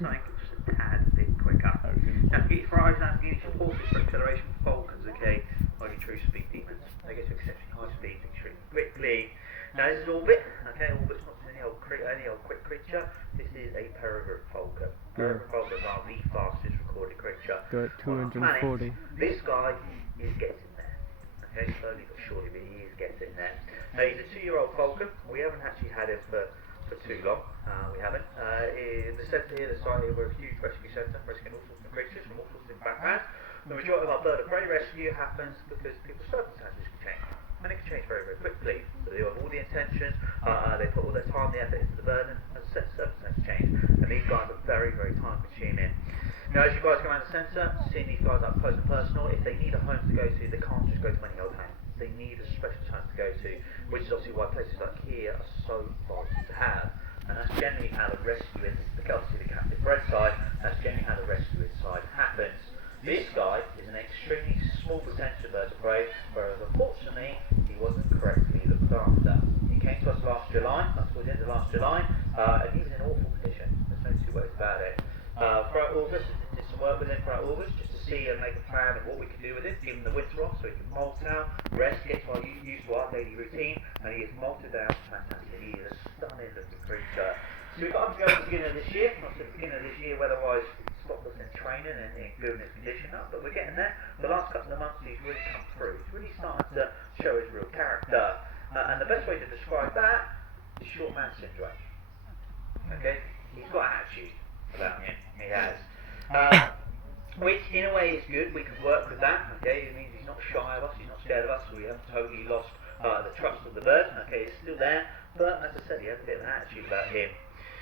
something just a tad bit quicker. Now, to get your fries and you need support for acceleration for falcons, okay, like your true speed demons. They get to exceptionally high speeds extremely quickly. Now, this is Orbit, okay, Orbit's not just any old quick creature, this is a peregrine falcon. Peregrine falcons are the fastest recorded creature. Go at 240. This guy is getting there. Okay, slowly but surely, but he is getting there. Now, he's a 2-year-old falcon. We haven't actually had him for too long. We haven't. In the centre here, the site here, we're a huge rescue centre, rescuing all sorts of creatures from all sorts of backgrounds. The majority of our bird of prey rescue happens because people's circumstances can change. And it can change very, very quickly. So they have all the intentions, they put all their time, the effort into the bird, and circumstances change. And these guys are very, very time consuming. Now, as you guys go around the centre, seeing these guys up close and personal, if they need a home to go to, they can't just go to any old home. They need a special home to go to, which is obviously why places like here are so vital to have. And that's generally how the rescuing, obviously the captive bred side, that's generally how the rescuing side happens. This guy is an extremely small percentage of birds of prey, whereas unfortunately he wasn't correctly looked after. He came to us last July, towards the end of last July, and he was in awful condition. There's no two ways about it. Throughout August, did some work with him throughout August just to see and make a plan of what we could do with him, give him the winter off so he can molt out, rest, get used to our daily routine, and he is molted out fantastic. He is a stunning looking creature. So we've got him to go at the beginning of this year, not at the beginning of this year, weather-wise stopped us in training and in building his condition up, but we're getting there. The last couple of months he's really come through. He's really starting to show his real character. And the best way to describe that is short man syndrome. Okay? He's got an attitude about him. He has. Which in a way is good. We can work with that. Okay? It means he's not shy of us, he's not scared of us, so we haven't totally lost the trust of the bird. Okay, it's still there, but as I said, he has a bit of an attitude about him.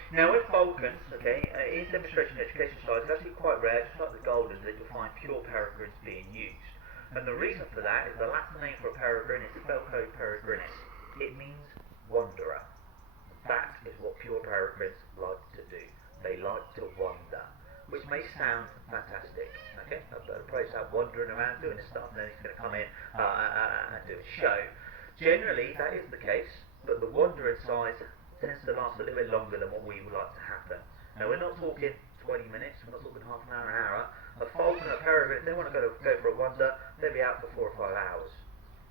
Now with falcons, okay, in demonstration education slides, it's actually quite rare, just like the goldens, that you'll find pure peregrines being used. And the reason for that is the Latin name for a peregrine is Falco peregrinus. It means wanderer. That is what pure peregrines like to do. They like to wander, which may sound fantastic. Okay, a bird of prey's out wandering around doing his stuff, and then he's going to come in and do a show. Generally, that is the case, but the wandering size tends to last a little bit longer than what we would like to happen. Now, we're not talking 20 minutes, we're not talking half an hour, an hour. A falcon or a peregrine, if they want to go for a wander, they'll be out for 4 or 5 hours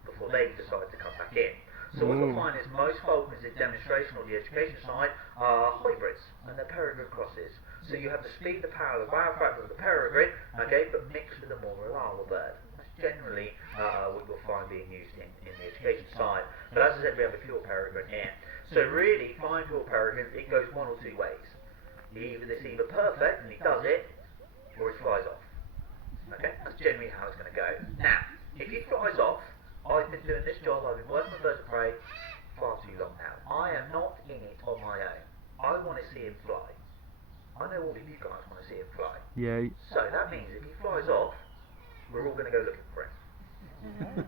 before they decide to come back in. So what you'll find is most falcons in demonstration or the education side are hybrids, and they're peregrine crosses. So you have the speed, the power, the wow factor of the peregrine, okay, but mixed with a more reliable bird. That's generally what you'll find being used in the education side. But as I said, we have a pure peregrine here. So really, flying pure peregrines, it goes one or two ways. It's either perfect, and he does it, or he flies off. Okay, that's generally how it's going to go. Now, if he flies off, I've been doing this job, I've been working with birds of prey far too long now. I am not in it on my own. I want to see him fly. I know all of you guys want to see him fly. Yeah. So that means if he flies off, we're all going to go looking for him.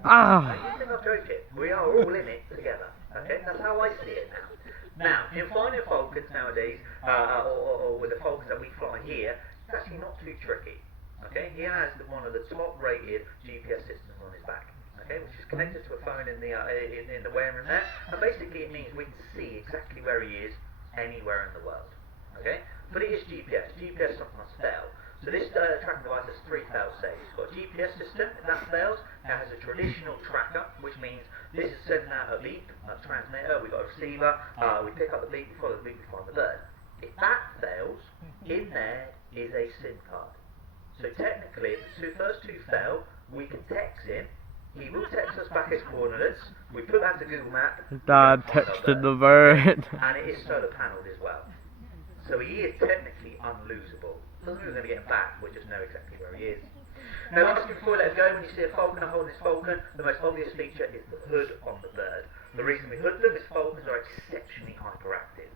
Ah! You think I'm joking? We are all in it together. Okay, that's how I see it now. Now, in flying falcons nowadays, or with the falcons that we fly here, it's actually not too tricky. Okay, he has one of the top-rated GPS systems on his back. Okay, which is connected to a phone in the wearing room there, and basically it means we can see exactly where he is anywhere in the world. Okay, but it is GPS. GPS sometimes fail. So this tracking device has 3 fail safes. It's got a GPS system. If that fails, it has a traditional tracker, which means this is sending out a beep, a transmitter. We've got a receiver. We pick up the beep, we follow the beep, we find the bird. If that fails, in there is a SIM card. So technically, if the first 2 fail, we can text him. He will text us back his coordinates. We put that to Google Maps. Dad texted the bird. And it is solar panelled as well. So he is technically unlosable. Doesn't mean we're going to get him back, we just know exactly where he is. Now, lastly, before we let him go, when you see a falcon holding his falcon, the most obvious feature is the hood on the bird. The reason we hood them is falcons are exceptionally hyperactive.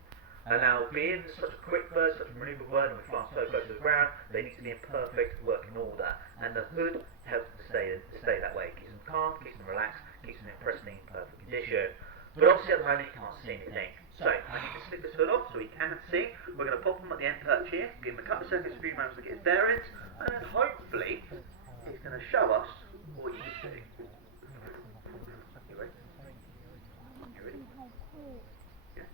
And now, being such a quick bird, such a maneuverable bird, and we fly so close to the ground, they need to be in perfect working order. And the hood helps them to stay that way. It keeps them calm, keeps them relaxed, keeps them in pristine, perfect condition. But obviously at the moment you can't see anything. So I need to slip this hood off so he can see. We're going to pop him at the end perch here, give him a couple of seconds, a few moments to get his bearings, and then hopefully he's going to show us what he can do. You ready? You ready? Yeah.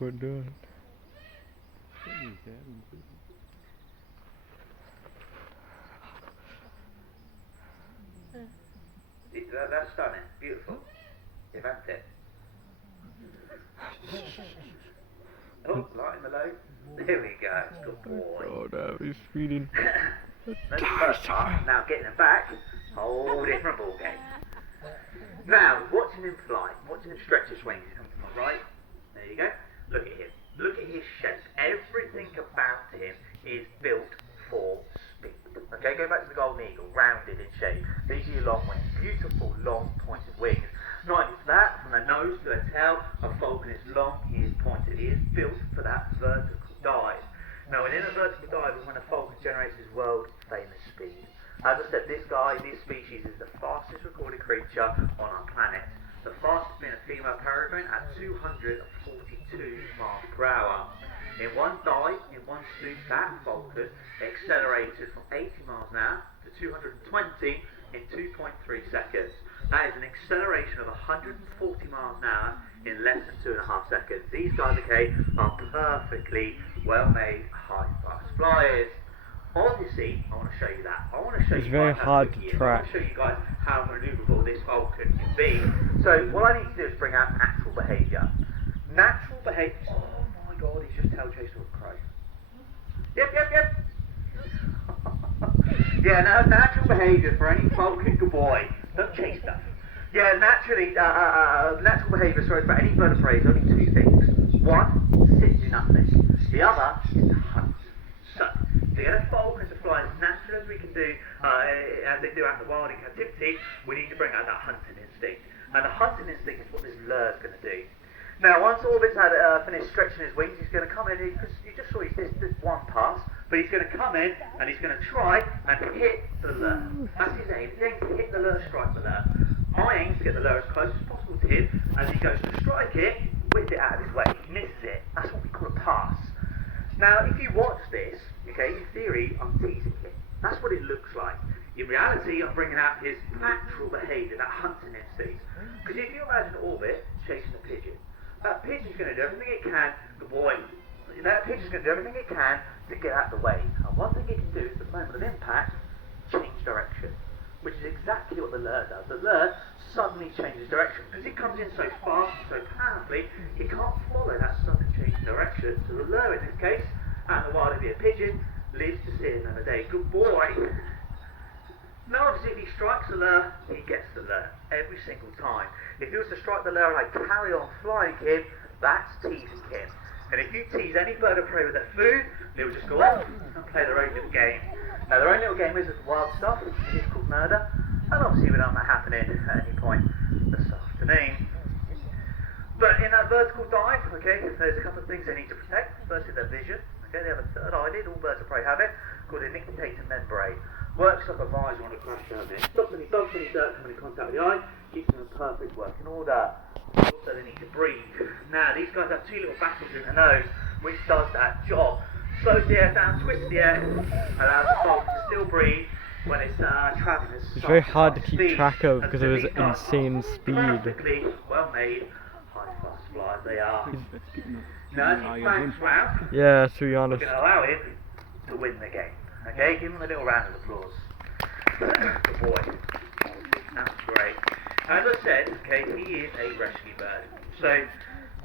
We're doing. That's stunning. Beautiful. You've had it. Oh, light in the low. There we go. Good boy. Oh no, he's feeding. That's the first part. Now getting him back, whole different ball game. Now, watching him fly, watching him stretch his wings, he's coming to my right. There you go. Look at him. Look at his shape. Everything about him is built for speed. Okay, go back to the golden eagle, rounded in shape. These are your long wings, beautiful long pointed wings. Not only that, from the nose to the tail, a falcon is long, he is pointed. He is built for that vertical dive. Now, within a vertical dive is when a falcon generates his world famous speed. As I said, this species is the fastest recorded creature on our planet. The fastest being a female peregrine at 242 miles per hour. In one dive, in one swoop, that falcon accelerated from 80 miles an hour to 220 in 2.3 seconds. That is an acceleration of 140 miles an hour in less than 2.5 seconds. These guys, okay, are perfectly well-made, high-fast flyers. Obviously, I want to show you that. I want to show It's you very guys hard to I track. want to show you guys how maneuverable this falcon can be. So what I need to do is bring out natural behaviour. Natural behaviour. Oh my God, he's just tail chased with a crow. Yep. Yeah, now natural behaviour for any falcon, good boy. Don't chase stuff. Yeah, naturally, natural behaviour, sorry, for any bird of prey is only two things. One, sit and do nothing. The other is to hunt. So, to get a falcon to fly as natural as we can do, as they do out in the wild in captivity, we need to bring out that hunting instinct. And the hunting instinct is what this lure is going to do. Now, once Orbit's had finished stretching his wings, he's going to come in, because you just saw this one pass, but he's going to come in and he's going to try and hit the lure. That's his aim. His aim is to hit the lure, strike the lure. My aim is to get the lure as close as possible to him. As he goes to strike it, whip it out of his way. He misses it. That's what we call a pass. Now, if you watch this, okay, in theory, I'm teasing him. That's what it looks like. In reality, I'm bringing out his natural behaviour, that hunting instinct. Because if you imagine Orbit chasing a pigeon, that pigeon's going to do everything it can, good boy. That pigeon's going to do everything it can to get out of the way. And one thing it can do is, at the moment of impact, change direction. Which is exactly what the lure does. The lure suddenly changes direction. Because it comes in so fast and so powerfully, it can't follow that sudden change in direction. So the lure, in this case, out in the wild, if a pigeon, lives to see another day. Good boy. Now, obviously, if he strikes the lure, he gets the lure every single time. If he was to strike the lure and I carry on flying him, that's teasing him. And if you tease any bird of prey with their food, they will just go off and play their own little game. Now, their own little game is wild stuff. It is called murder. And obviously, we don't want that happening at any point this afternoon. But in that vertical dive, okay, there's a couple of things they need to protect. Firstly, their vision. Okay, they have a third eyelid, all birds of prey have it, called a nictitator membrane. Works like a visor on a crash helmet. Stops any bugs, any dirt coming in contact with the eye, keeps them in perfect working order. Also, they need to breathe. Now, these guys have two little battles in the nose, which does that job. Slows the air down, twists the air, allows the falcon to still breathe when it's travelling at It's very hard to speed. keep track of because of his These guys insane are speed. Perfectly well made, high fast flyers they are. Now, as he flanks round, Yeah, to be we're honest. going to allow him to win the game. Okay, give him a little round of applause. Good boy. That's great. As I said, okay, he is a rescue bird. So,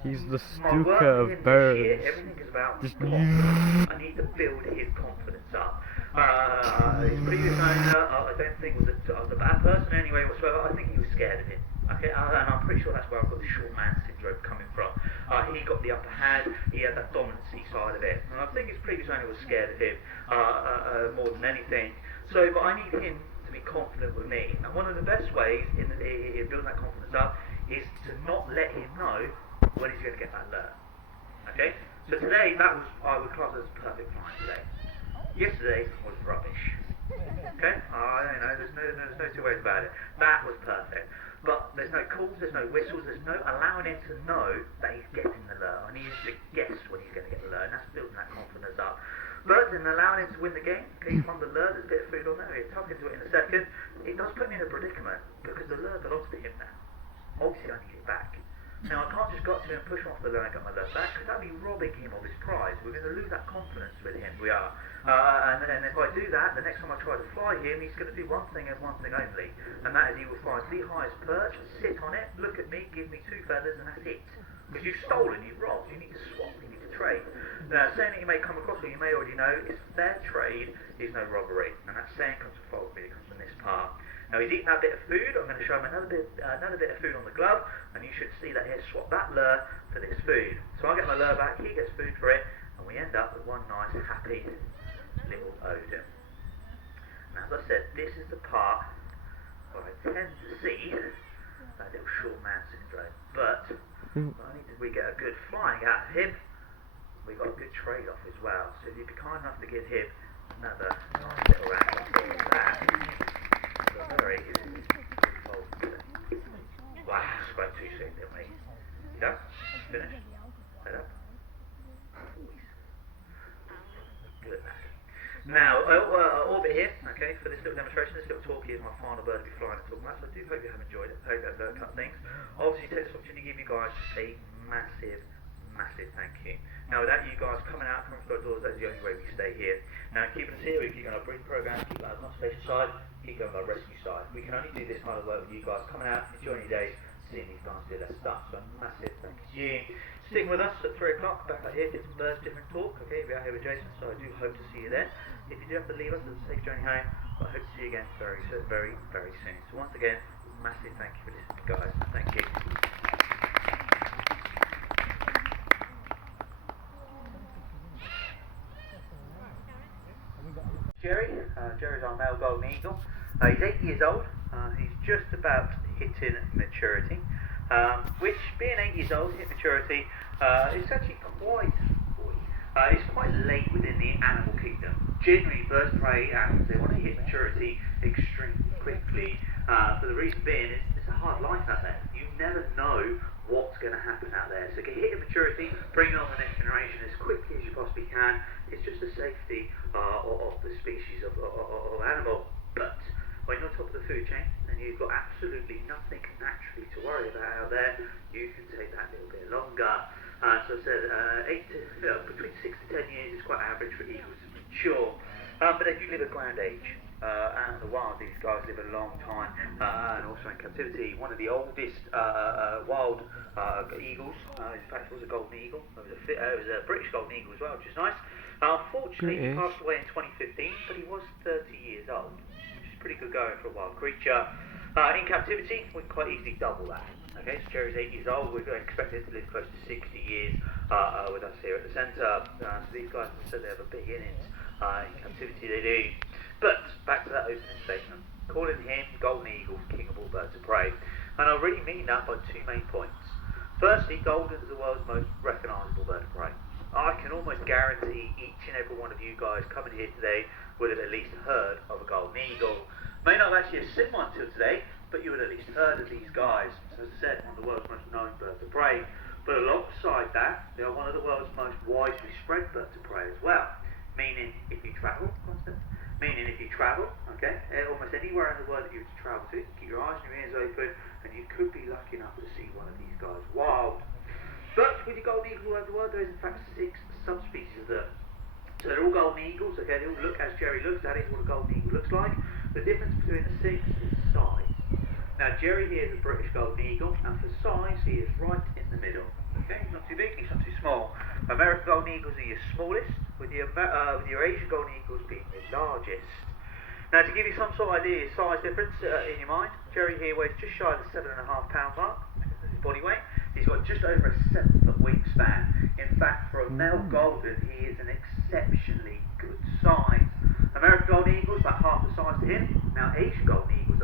He's the my work Stuka with him of this year, birds. everything is about Just confidence. I need to build his confidence up. His previous owner, I don't think was a bad person anyway whatsoever. I think he was scared of him. Okay, and I'm pretty sure that's where I've got the short man syndrome coming from. He got the upper hand, he had that dominancy side of it. And I think his previous owner was scared of him more than anything. So, but I need him to be confident with me. And one of the best ways in building that confidence up is to not let him know when he's going to get that lure. Okay? So today, I would class as perfect flying today. Yesterday was rubbish. Okay? There's no two ways about it. That was perfect. But there's no calls, there's no whistles, there's no allowing him to know that he's getting the lure. I need him to guess when he's going to get the lure, and that's building that confidence up. But in allowing him to win the game, okay, from the lure, there's a bit of food on there, he'll tuck into it in a second. It does put me in a predicament, because the lure belongs to him now. Obviously I need it back. Now I can't just go up to him and push him off the lure and get my lure back, because that'd be robbing him of his prize. We're going to lose that confidence with him, we are. And if I do that, the next time I try to fly him, he's going to do one thing and one thing only. And that is he will find the highest perch, sit on it, look at me, give me 2 feathers, and that's it. Because you've stolen, you've robbed, you need to swap, you need to trade. Now, saying that you may come across, or you may already know, is fair trade is no robbery. And that saying comes from Folkby, it comes from this part. Now he's eating that bit of food. I'm going to show him another bit of food on the glove, and you should see that here. Swap that lure for this food. So I get my lure back, he gets food for it, and we end up with one nice, happy little Odin. Now, as I said, this is the part where I tend to see that little short man syndrome. But not only did we get a good flying out of him, we got a good trade-off as well. So if you'd be kind enough to give him another nice little round of that. Very wow, spoke too soon, didn't we? You done? Finished? Head up? Good lad. Now, orbit here, okay, for this little demonstration. This little talkie is my final bird to be flying and talking about, so I do hope you have enjoyed it. I hope I've learned a couple things. Obviously, take this opportunity to give you guys a massive thank you. Now, without you guys coming out from the doors, that's the only way we stay here. Now, keeping us here, we keep on our breeding program, keep on our conservation side, keep going on our rescue side. We can only do this kind of work with you guys coming out, enjoying your days, seeing these guys do their stuff. So, massive thank you. Sticking with us at 3 o'clock, back out here, different birds, different talk. Okay, we're out here with Jason, so I do hope to see you there. If you do have to leave us, it's a safe journey home, but I hope to see you again very soon. So, once again, massive thank you for listening, guys. Thank you. Jerry's our male golden eagle. He's 8 years old. He's just about hitting maturity, which, being 8 years old, hit maturity, is actually it's quite late within the animal kingdom. Generally, birds of prey animals, they want to hit maturity extremely quickly. For the reason being, it's a hard life out there. You never know what's going to happen out there. So get hit at maturity, bring on the next generation as quickly as you possibly can. It's just the safety of the species of animal. But when you're on top of the food chain and you've got absolutely nothing naturally to worry about out there, you can take that a little bit longer. So I said between 6 to 10 years is quite average for eagles to mature. But they do live a grand age. Out in the wild, these guys live a long time, and also in captivity. One of the oldest wild eagles, in fact, it was a golden eagle. It was a British golden eagle as well, which is nice. Unfortunately, he passed away in 2015, but he was 30 years old, which is pretty good going for a wild creature. In captivity, we can quite easily double that. Okay, so Jerry's 8 years old. We're expected to live close to 60 years with us here at the centre. So these guys, as I said, they have a big innings. In captivity, they do. But back to that opening statement, calling him Golden Eagle, king of all birds of prey. And I really mean that by 2 main points. Firstly, golden is the world's most recognisable bird of prey. I can almost guarantee each and every one of you guys coming here today would have at least heard of a golden eagle. May not have actually have seen one till today, but you would have at least heard of these guys. As I said, one of the world's most known birds of prey. But alongside that, they are one of the world's most widely spread birds of prey as well. Meaning, if you travel, okay, almost anywhere in the world that you were to travel to, keep your eyes and your ears open, and you could be lucky enough to see one of these guys wild. But with your golden eagle all over the world, there is in fact 6 subspecies of them. So they're all golden eagles, okay, they all look as Jerry looks, that is what a golden eagle looks like. The difference between the 6 is size. Now Jerry here is a British golden eagle, and for size, he is right in the middle. Okay, he's not too big, he's not too small. American golden eagles are your smallest, with your Asian golden eagles being your largest. Now to give you some sort of idea of size difference in your mind, Jerry here weighs just shy of the 7.5 pound mark. That's his body weight. He's got just over a 7-foot wingspan. In fact, for a male golden, he is an exceptionally good size. American golden eagles about half the size to him. Now Asian golden eagles,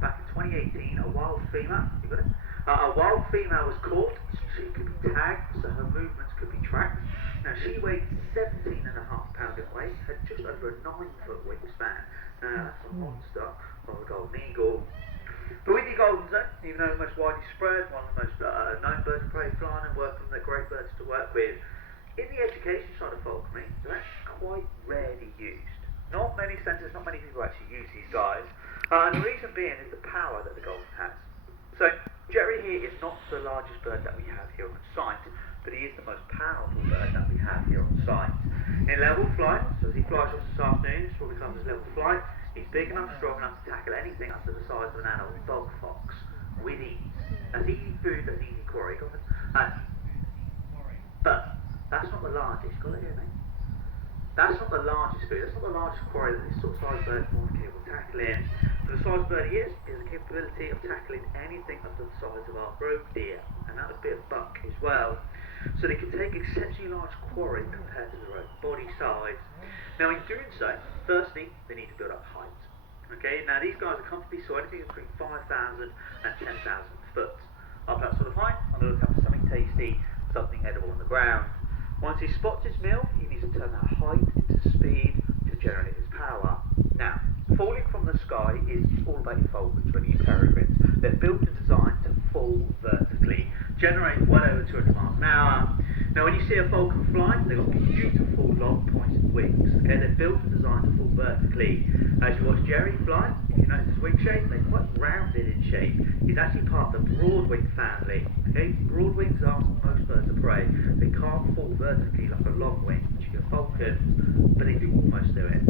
back in 2018, a wild female, you got it? A wild female was caught, so she could be tagged, so her movements could be tracked. Now she weighed 17.5 pounds in weight, had just over a 9-foot wingspan. Now that's a monster of a golden eagle. But with your golden zone, even though the most widely spread, one of the most known birds of prey flying and working, they're great birds to work with. In the education side of falconry, they're actually quite rarely used. Not many centres, not many people actually use these guys. And the reason being is the power that the golden has. So Jerry here is not the largest bird that we have here on site, but he is the most powerful bird that we have here on site. In level flight, so as he flies off this afternoon, this will become his level flight, he's big enough, strong enough to tackle anything up to the size of an adult dog fox with ease. That's easy food, that's easy quarry. But that's not the largest, got it here, mate? That's not the largest food, that's not the largest quarry that this sort of size bird is capable of tackling. For the size bird he is the capability of tackling anything up to the size of our roe deer, and that would be a buck as well. So they can take exceptionally large quarry compared to their own body size. Now in doing so, firstly, they need to build up height. Okay, now these guys are comfortably so anything between 5,000 and 10,000 foot. Up that sort of height, I'm going to look up for something tasty, something edible on the ground. Once he spots his meal, he needs to turn that height into speed to generate his power. Now, falling from the sky is all about your falcons, when you peregrines. They're built and designed to fall vertically, generate well over 200 miles an hour. Now, when you see a falcon fly, they've got beautiful long pointed wings. Okay, they're built and designed to fall vertically. As you watch Jerry fly, if you notice his wing shape, they're quite rounded in shape. He's actually part of the broadwing family. Okay, broad wings are most birds of prey. They can't fall vertically like a long wing, which you get falcons, but they do almost do it.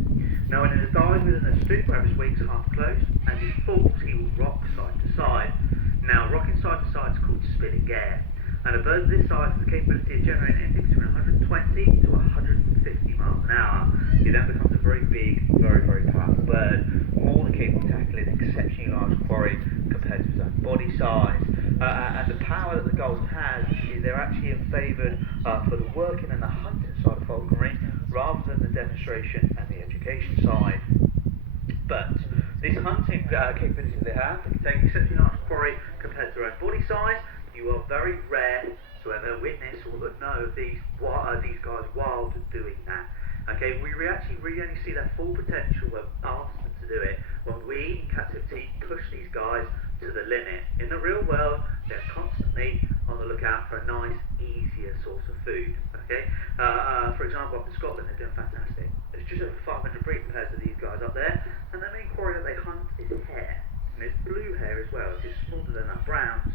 Now, when it dives within a sloop where his wings are half closed, and he falls, he will rock side to side. Now, rocking side to side is called spinning air. And a bird this size has the capability of generating anything between 120 to 150 miles an hour. He then becomes a very big, very, very powerful bird, more than capable of tackling an exceptionally large quarry compared to his own body size. And the power that the gulls has is they're actually favoured for the working and the hunting side of falconry rather than the demonstration and the education side. But this hunting capability they have, they can take exceptionally large quarry compared to their own body size. You are very rare to ever witness or know these guys wild doing that. Okay, we actually really only see their full potential when asked them to do it, when we in captivity push these guys to the limit. In the real world, they're constantly on the lookout for a nice, easier source of food. Okay, for example, up in Scotland, they're doing fantastic. There's just over 500 breeding pairs of these guys up there, and the main quarry that they hunt is hare, and it's blue hare as well, which is smaller than our browns.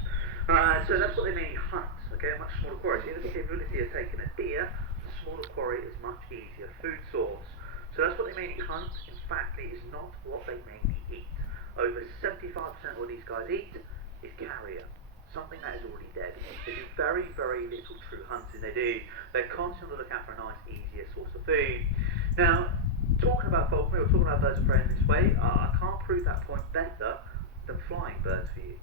So that's what they mainly hunt. Okay, a much smaller quarry. So you have the capability of taking a deer. A smaller quarry is much easier food source. So that's what they mainly hunt. In fact, it is not what they mainly eat. Over 75% of what these guys eat is carrion, something that is already dead. They do very, very little true hunting. They're constantly looking out for a nice, easier source of food. Now, talking about falconry or talking about birds of prey in this way, I can't prove that point better than flying birds for you.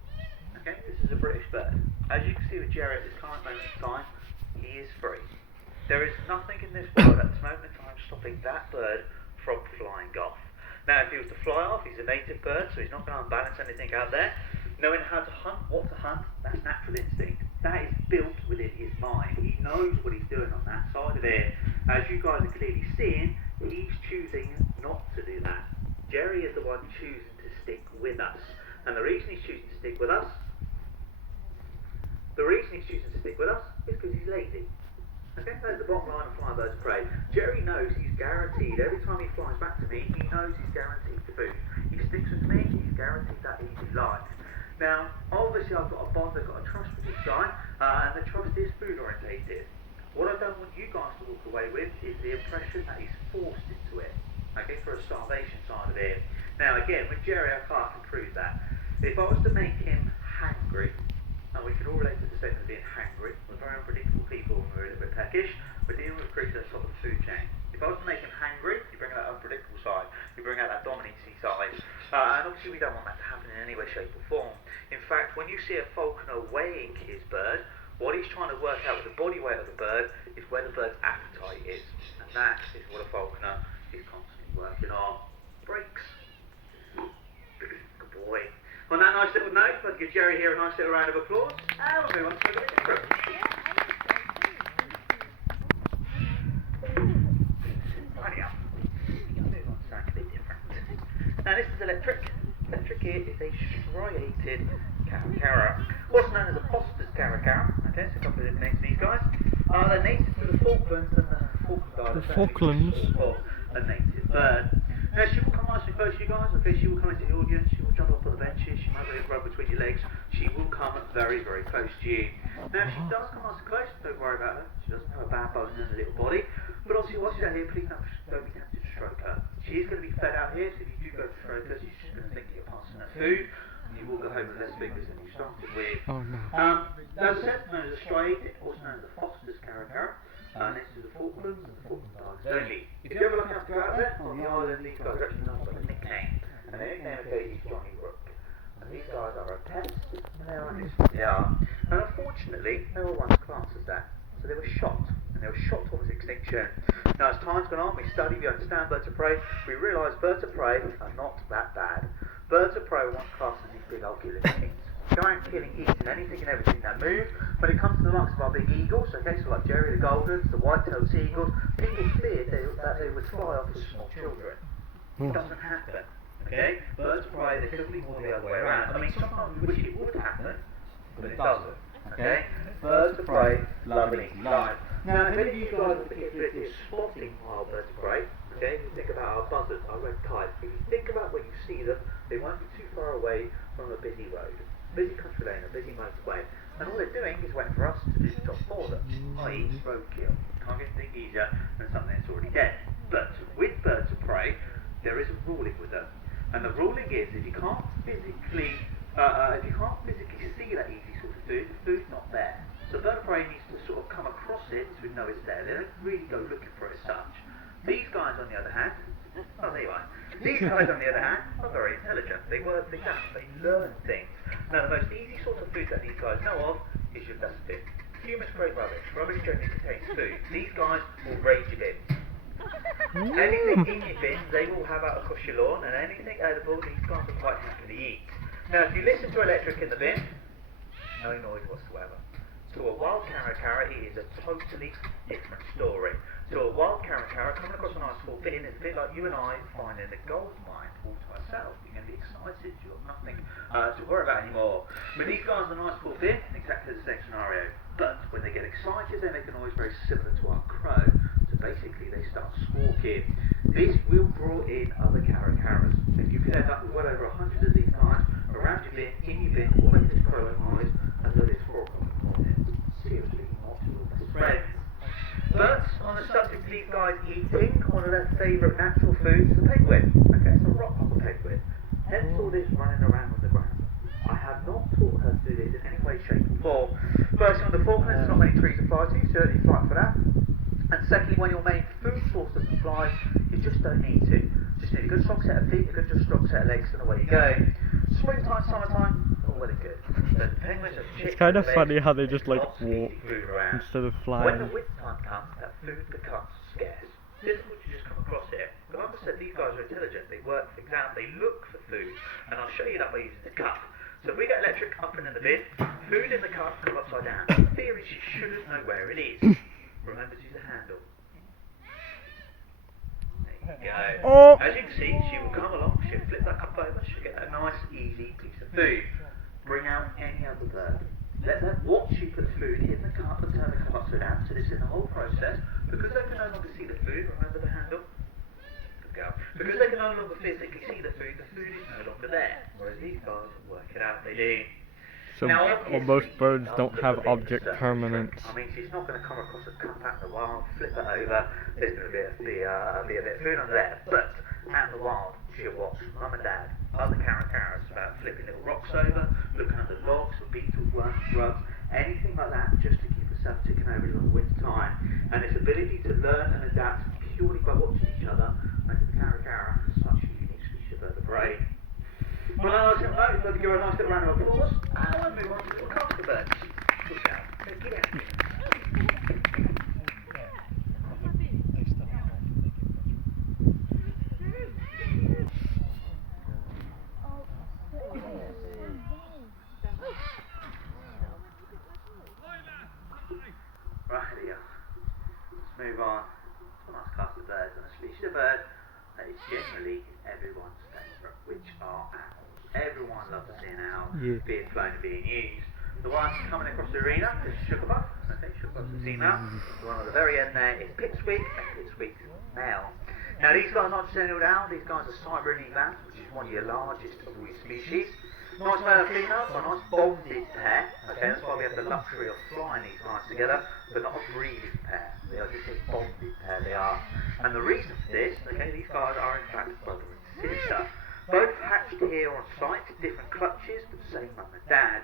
Okay, this is a British bird. As you can see with Jerry at this current moment in time, he is free. There is nothing in this world at this moment in time stopping that bird from flying off. Now, if he was to fly off, he's a native bird, so he's not going to unbalance anything out there. Knowing how to hunt, what to hunt, that's natural instinct. That is built within his mind. He knows what he's doing on that side of it. As you guys are clearly seeing, he's choosing not to do that. Jerry is the one choosing to stick with us. And the reason he's choosing to stick with us is because he's lazy. Okay, that's the bottom line of flying birds of prey. Jerry knows he's guaranteed, every time he flies back to me, he knows he's guaranteed food. He sticks with me, he's guaranteed that easy life. Now, obviously I've got a bond, I've got a trust with this guy, and the trust is food orientated. What I don't want you guys to walk away with is the impression that he's forced into it. Okay, for a starvation side of it. Now again, with Jerry I can't prove that. If I was to make him hangry, and we can all relate to the statement of being hangry, we're very unpredictable people when we're a little bit peckish, we're dealing with creatures at the top of the food chain. If I was to make him hangry, you bring out that unpredictable side, you bring out that dominating side, and obviously we don't want that to happen in any way, shape or form. In fact, when you see a falconer weighing his bird, what he's trying to work out with the body weight of the bird is where the bird's appetite is, and that is what a falconer is constantly working on. Breaks. Good boy. On that nice little note, let's give Jerry here a nice little round of applause. And we'll move on to the next group. Righty up. Move on to something a bit different. Now this is electric. Electric here is a striated caracara. Also known as a Foster's caracara. Okay, so a couple of different names for these guys. They're native to the Falklands and the Falkland Islands. The Falklands. A native bird. Now she will come nice and close to you guys, okay, she will come into the audience, she will jump up on the benches, she might rub between your legs, she will come very, very close to you. Now, if she does come nice and close, don't worry about her, she doesn't have a bad bone in her little body, but obviously while she's out here, please don't be tempted to stroke her. She is going to be fed out here, so if you do go to stroke her, she's just going to think that you're passing her food. You will go home with less fingers than you started with. Oh no. As I said, known as a striated, also known as a Foster's caracara, next to the Falklands and the Falkland Islands only. If you ever look out to go out there on the island, these guys are actually known by a nickname, and their nickname is Johnny Rook. And these guys are a pest, and they're honest. Yeah. And unfortunately, they were once classed as that. So they were shot, and they were shot towards extinction. Now, as time's gone on, we study, we understand birds of prey, we realise birds of prey are not that bad. Birds of prey are once classed as these big old killing machines. Go out killing, eating anything and everything that moves. When it comes to the likes of our big eagles, okay, so like Jerry the Goldens, the white-tailed seagulls, people feared that they would fly off with small children. It doesn't happen, okay? Birds of prey, they could be more the other way around. I mean, sometimes we wish it would happen, but it doesn't, okay? Birds of prey love an easy life. Now, if any of you guys are particularly interested in spotting wild birds of prey, okay, if you think about our buzzards, our red kites, if you think about where you see them, they won't be too far away from a busy road, busy country lane, a busy motorway, and all they're doing is waiting for us to do the job for them, i.e. roadkill. Can't get anything easier than something that's already dead. But with birds of prey, there is a ruling with them, and the ruling is if you can't physically see that easy sort of food, the food's not there. So the bird of prey needs to sort of come across it to know it's there. They don't really go looking for it as such. These guys, on the other hand, oh, there you are. These guys, on the other hand, are very intelligent. They work things out. They learn things. Now, the most easy sort of food that these guys know of is your dustbin. Humans create rubbish. Rubbish generally contains food. These guys will raid your bin. Anything in your bin, they will have out across your lawn, and anything edible, these guys are quite happy to eat. Now, if you listen to electric in the bin, no noise whatsoever. To a wild caracara, it is a totally different story. To a wild caracara, coming across a nice full bin is a bit like you and I finding a gold mine all to ourselves. You're going to be excited, you've got nothing to worry about anymore. But these guys are a nice full bin, exactly the same scenario. But when they get excited, they make a noise very similar to our crow. So basically, they start squawking. This will draw in other caracaras. If you could end up with well over 100 of these guys around your bin, in your bin, all making this crowing noise, and that is 4 o'clock in the morning. Seriously, not your best friend. But on the subject of these guys eating, one of their favourite natural foods is a penguin. Okay, it's a rock of a penguin. Hence all this running around on the ground. I have not taught her to do this in any way, shape or form. Firstly, on the Falklands, there's not many trees to fly to, certainly fight for that. And secondly, when your main food source doesn't fly, you just don't need to. Just need a good strong set of feet, a good strong set of legs, and away you go. Springtime, summertime, all well and good. So the penguins are It's kind of funny how they just like walk instead of When flying. the winter time comes, that food becomes scarce. Difficult to just come across it. But like I said, these guys are intelligent. They work things out. They look for food. And I'll show you that by using the cup. So if we get electric up and in the bin, food in the cup comes upside down. The theory is she shouldn't know where it is. Remember to use the handle. There you go. Oh. As you can see, she will come along, she'll flip that cup over, she'll get a nice, easy piece of food. Bring out any other bird. Let them watch you put food in the cup and turn the cup upside down. So this is the whole process. Because they can no longer see the food, remember the handle? Good girl. Because they can no longer physically see the food is no longer there. Whereas these guys work it out, they do. So most birds don't have object permanence. I mean, she's not going to come across a cup out in the wild, flip it over, there's going to be a bit of food under there. But out in the wild, she'll watch mum and dad, other caracaras about flipping little rocks over, looking under logs, beetles, worms, grubs, anything like that, just to keep herself ticking over in the winter time. And this ability to learn and adapt purely by watching each other makes the caracara such a unique species of bird of prey. Well, I was going to give her a nice little round of applause, and we'll move on to little castor birds. Push out. Get out. Right here. Let's move on to a nice castor bird, and a species of bird that is generally everyone's favourite, which are owls. Everyone loves seeing owls being flown and being used. The one coming across the arena is Sugarbuff. Okay, Sugarbuff's the female. The one at the very end there is Pipsqueak, and Pipsqueak's male. Now these guys aren't just any old owl, these guys are Siberian Vans, which is one of your largest of all your species. Nice male and female, a nice bonded pair. Okay, that's why we have the luxury of flying these guys together, but not a breeding pair. They are just a bonded pair, they are. And the reason for this, okay, these guys are in fact brother and sister. Both hatched here on site, different clutches, but the same mum and dad.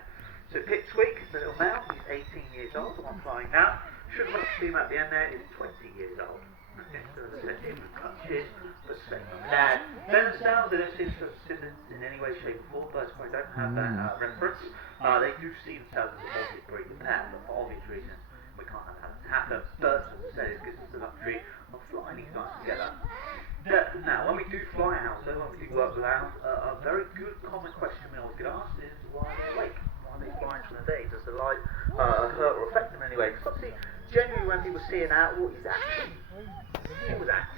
So Pipsqueak, the little male, he's 18 years old, the one flying now. Sugar female at the end there is 20 years old. Okay, so as I said, different clutches, but same mum and dad. Then themselves, they don't seem to have siblings in any way, shape or form, but I don't have that reference. They do see themselves as a bonded breeding pair, but for obvious reasons, we can't have that happen. But as I said, it gives us the luxury of flying these guys together. Now, when we do fly owls, though, when we do work with owls, a very good common question we always get asked is why are they awake? Why are they flying during the day? Does the light hurt or affect them in any way? Because obviously, generally when people see an owl, what is that? What was that?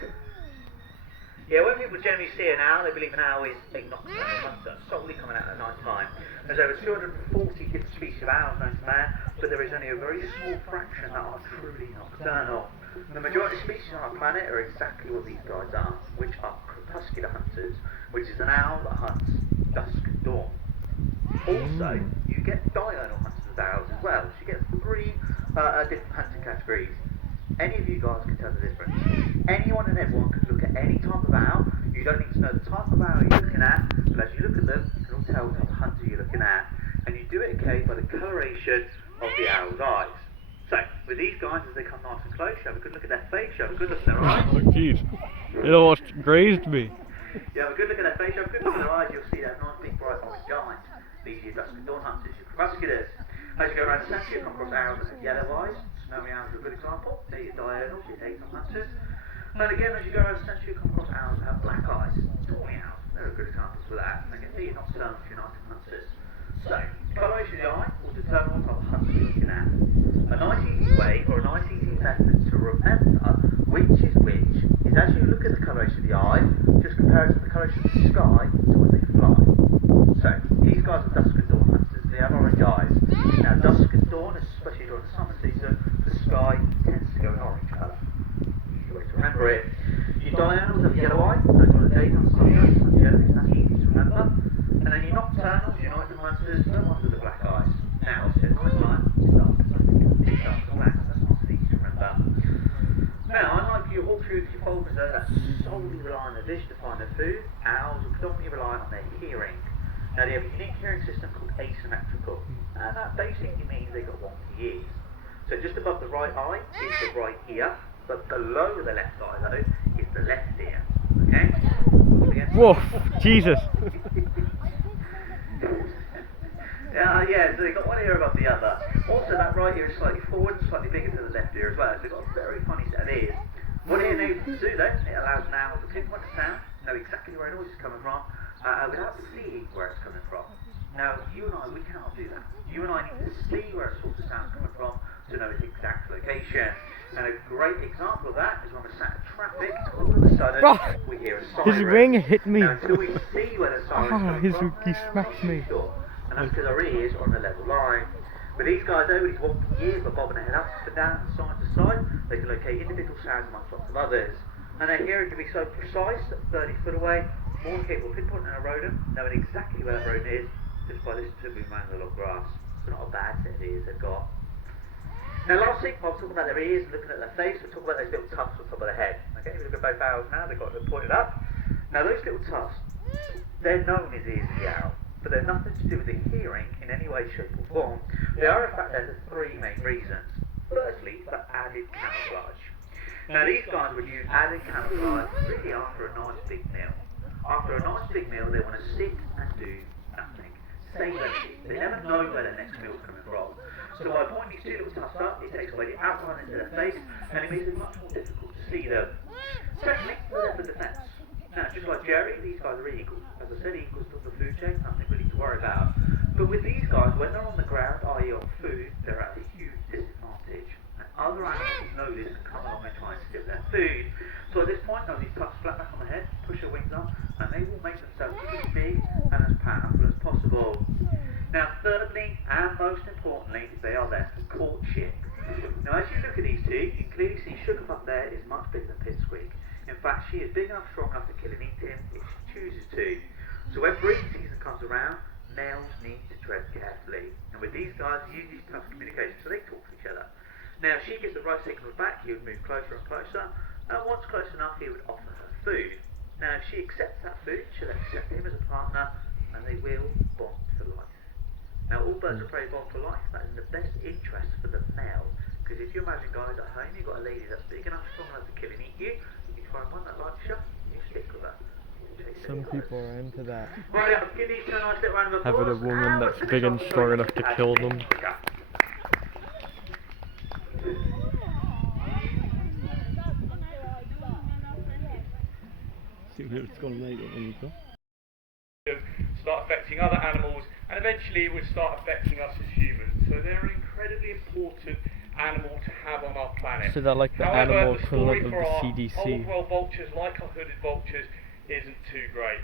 Yeah, when people generally see an owl, they believe an owl is a nocturnal hunter, solely coming out at night time. There's over 240 different species of owls known to man, but there is only a very small fraction that are truly nocturnal. The majority of species on our planet are exactly what these guys are, which are crepuscular hunters, which is an owl that hunts dusk and dawn. Also, you get diurnal hunters with owls as well, so you get three different hunting categories. Any of you guys can tell the difference. Anyone and everyone can look at any type of owl. You don't need to know the type of owl you're looking at, but as you look at them, you can all tell what type of hunter you're looking at. And you do it, okay, by the coloration of the owl's eyes. So, with these guys, as they come nice and close, you have a good look at their face, you have a good look at their eyes. Oh, jeez. It almost grazed me. You have a good look at their face, you have a good look at their eyes, you'll see that nice big bright orange eyes. These are your dusk and dawn hunters, your crepusculars. As you go around the centre, you come across owls that have yellow eyes. Snowy owls are a good example. They're your diurnals, your daytime hunters. And again, as you go around the centre, you come across owls that have black eyes. Tawny owls, they're a good example for that. And again, they're your nocturnals, your nighttime hunters. So, coloration of the eye will determine what type of hunter you're looking at. A nice easy way, or a nice easy method to remember which is which, is as you look at the coloration of the eye, just compare it to the coloration of the sky to when they fly. So, these guys are dusk and dawn hunters, they have orange eyes. Now, dusk and dawn, especially during the summer season, the sky tends to go in orange colour. Easy way to remember it. Your diurnals have a yellow eye, so during the daytime, sun yellow, that's easy to remember. And then your nocturnals, your nighttime hunters, they're the ones with the black eyes. Now, obviously, at night time, it's dark and black, that's not so easy to remember. Now, unlike your hawkshoes, your falcons that solely rely on their vision to find their food, owls will predominantly rely on their hearing. Now, they have a unique hearing system called asymmetrical, and that basically means they've got wonky ears. So just above the right eye is the right ear, but below the left eye, though, is the left ear. Okay? Whoa, Jesus. Yeah, so they've got one ear above the other. Also, that right ear is slightly forward, slightly bigger than the left ear as well. So they've got a very funny set of ears. What it enables them to do, though, it allows an owl to pinpoint the sound, know exactly where a noise is coming from, without seeing where it's coming from. Now, you and I, we cannot do that. You and I need to see where a source of sound is coming from to know its exact location. And a great example of that is when we're sat in traffic, all of a sudden, we hear a siren. His ring hit me. Now, until we see where the siren is coming from, He smacked me. sure. And that's because our ears are on a level line. But these guys, though, with these wonky ears, are bobbing their head up and down, side to side, they can locate individual sounds amongst lots of others. And their hearing can be so precise that 30 foot away, more capable of pinpointing a rodent, knowing exactly where that rodent is, just by listening to it move around the long grass. So not a bad set of ears they've got. Now lastly, I was talking about their ears, looking at their face, we'll talk about those little tufts on top of their head. Okay, if you look at both owls now, they've got them pointed up. Now those little tufts, they're known as ears of the owl, but they're nothing to do with the hearing in any way, shape or form. They are in fact there for three main reasons. Firstly, for added camouflage. Now these guys would use added camouflage really after a nice big meal. After a nice big meal, they want to sit and do nothing. Say nothing. They never know where their next meal's coming from. So by pointing these two little tufts up, it takes away the outline into their face, and it makes it much more difficult to see them. Secondly, they're for defence. Now, just like Jerry, these guys are eagles. As I said, eagles build the food chain, nothing really to worry about. But with these guys, when they're on the ground, i.e. on food, they're at a huge disadvantage. And other animals know this and come along and try and steal their food. So at this point, they'll these tufts flat back on the head, push their wings up, and they will make themselves as big and as powerful as possible. Now, thirdly, and most importantly, they are there for courtship. Now, as you look at these two, you can clearly see Sugar up there is much bigger than Pipsqueak. In fact she is big enough, strong enough to kill and eat him if she chooses to. So when breeding season comes around, males need to tread carefully. And with these guys, he uses tough communication, so they talk to each other. Now, if she gives the right signals back, he would move closer and closer, and once close enough, he would offer her food. Now, if she accepts that food, she'll accept him as a partner, and they will bond for life. Now, all birds of prey bond for life. That is in the best interest for the male, because if you imagine, guys, at home, you've got a lady that's big enough, strong enough to kill and eat you, you find one that likes you, you stick with her. Some people are into that. Right, give these two a nice little round of applause. Having a woman that's big and strong enough to kill them. See where it's going later when you go. Start affecting other animals, and eventually it would start affecting us as humans. So they're an incredibly important animal to have on our planet. So they're like the However, animal the equivalent story of for the our CDC. old world vultures, like our hooded vultures, isn't too great.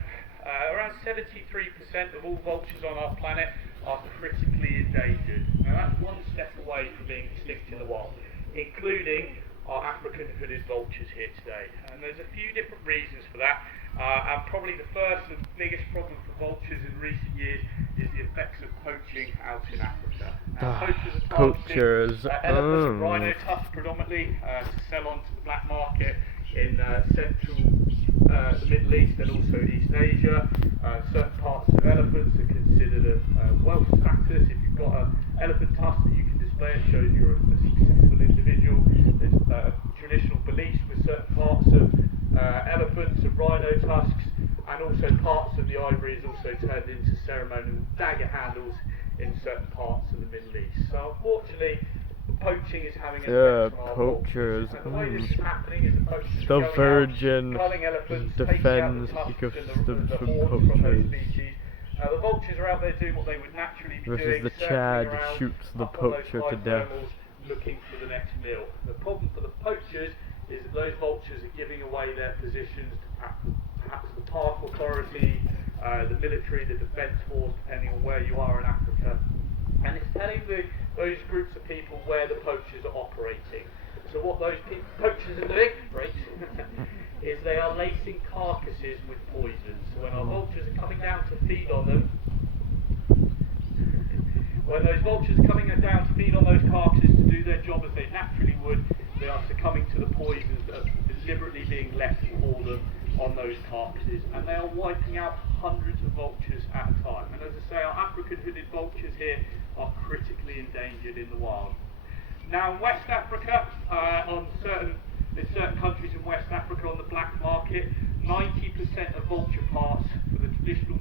Around 73% of all vultures on our planet are critically endangered. Now that's one step away from being extinct in the wild, including our African hooded vultures here today. And there's a few different reasons for that. And probably the first and biggest problem for vultures in recent years is the effects of poaching out in Africa. Now, poachers are targeting elephants and rhino tusks predominantly to sell on to the black market in central the Middle East and also East Asia. Certain parts of elephants are considered a wealth status. If you've got an elephant tusk that you can display, it shows you're a successful individual. There's traditional beliefs with certain parts of elephants and rhino tusks, and also parts of the ivory is also turned into ceremonial dagger handles in certain parts of the Middle East. So unfortunately, poaching is having an effect on our poachers. vultures. And the way this is happening is the poachers The are going Virgin out, culling elephants, defends taking out the tusks ecosystem and the from horns from those poachers. species. The vultures are out there doing what they would naturally be Versus doing, the circling Chad around shoots the up on those poacher to high death. thermals, looking for the next meal. The problem for the poachers is that those vultures are giving away their positions to perhaps the park authority, the military, the defence force, depending on where you are in Africa. And it's telling those groups of people where the poachers are operating. So what those poachers are doing, right, is they are lacing carcasses with poison. So when our vultures are coming down to feed on them, when those vultures are coming down to feed on those carcasses to do their job as they naturally would, they are succumbing to the poisons that are deliberately being left for them on those carcasses, and they are wiping out hundreds of vultures at a time. And as I say, our African hooded vultures here are critically endangered in the wild. Now in West Africa, in certain countries in West Africa on the black market, 90% of vulture parts for the traditional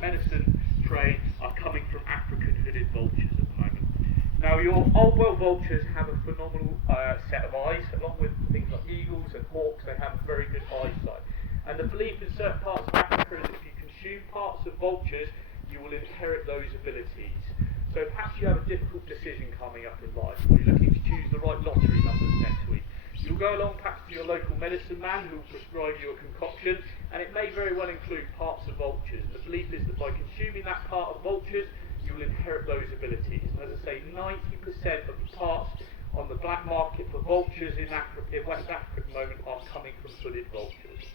medicine trade are coming from African hooded vultures at the moment. Now your old world vultures have a phenomenal set of eyes, along with things like eagles and hawks. They have very good eyesight. And the belief in certain parts of Africa is that if you consume parts of vultures, you will inherit those abilities. So perhaps you have a difficult decision coming up in life, or you're looking to choose the right lottery numbers next week. You'll go along perhaps to your local medicine man who will prescribe you a concoction, and it may very well include parts of vultures. And the belief is that by consuming that part of vultures, you will inherit those abilities. And as I say, 90% of the parts on the black market for vultures in West Africa at the moment are coming from hooded vultures.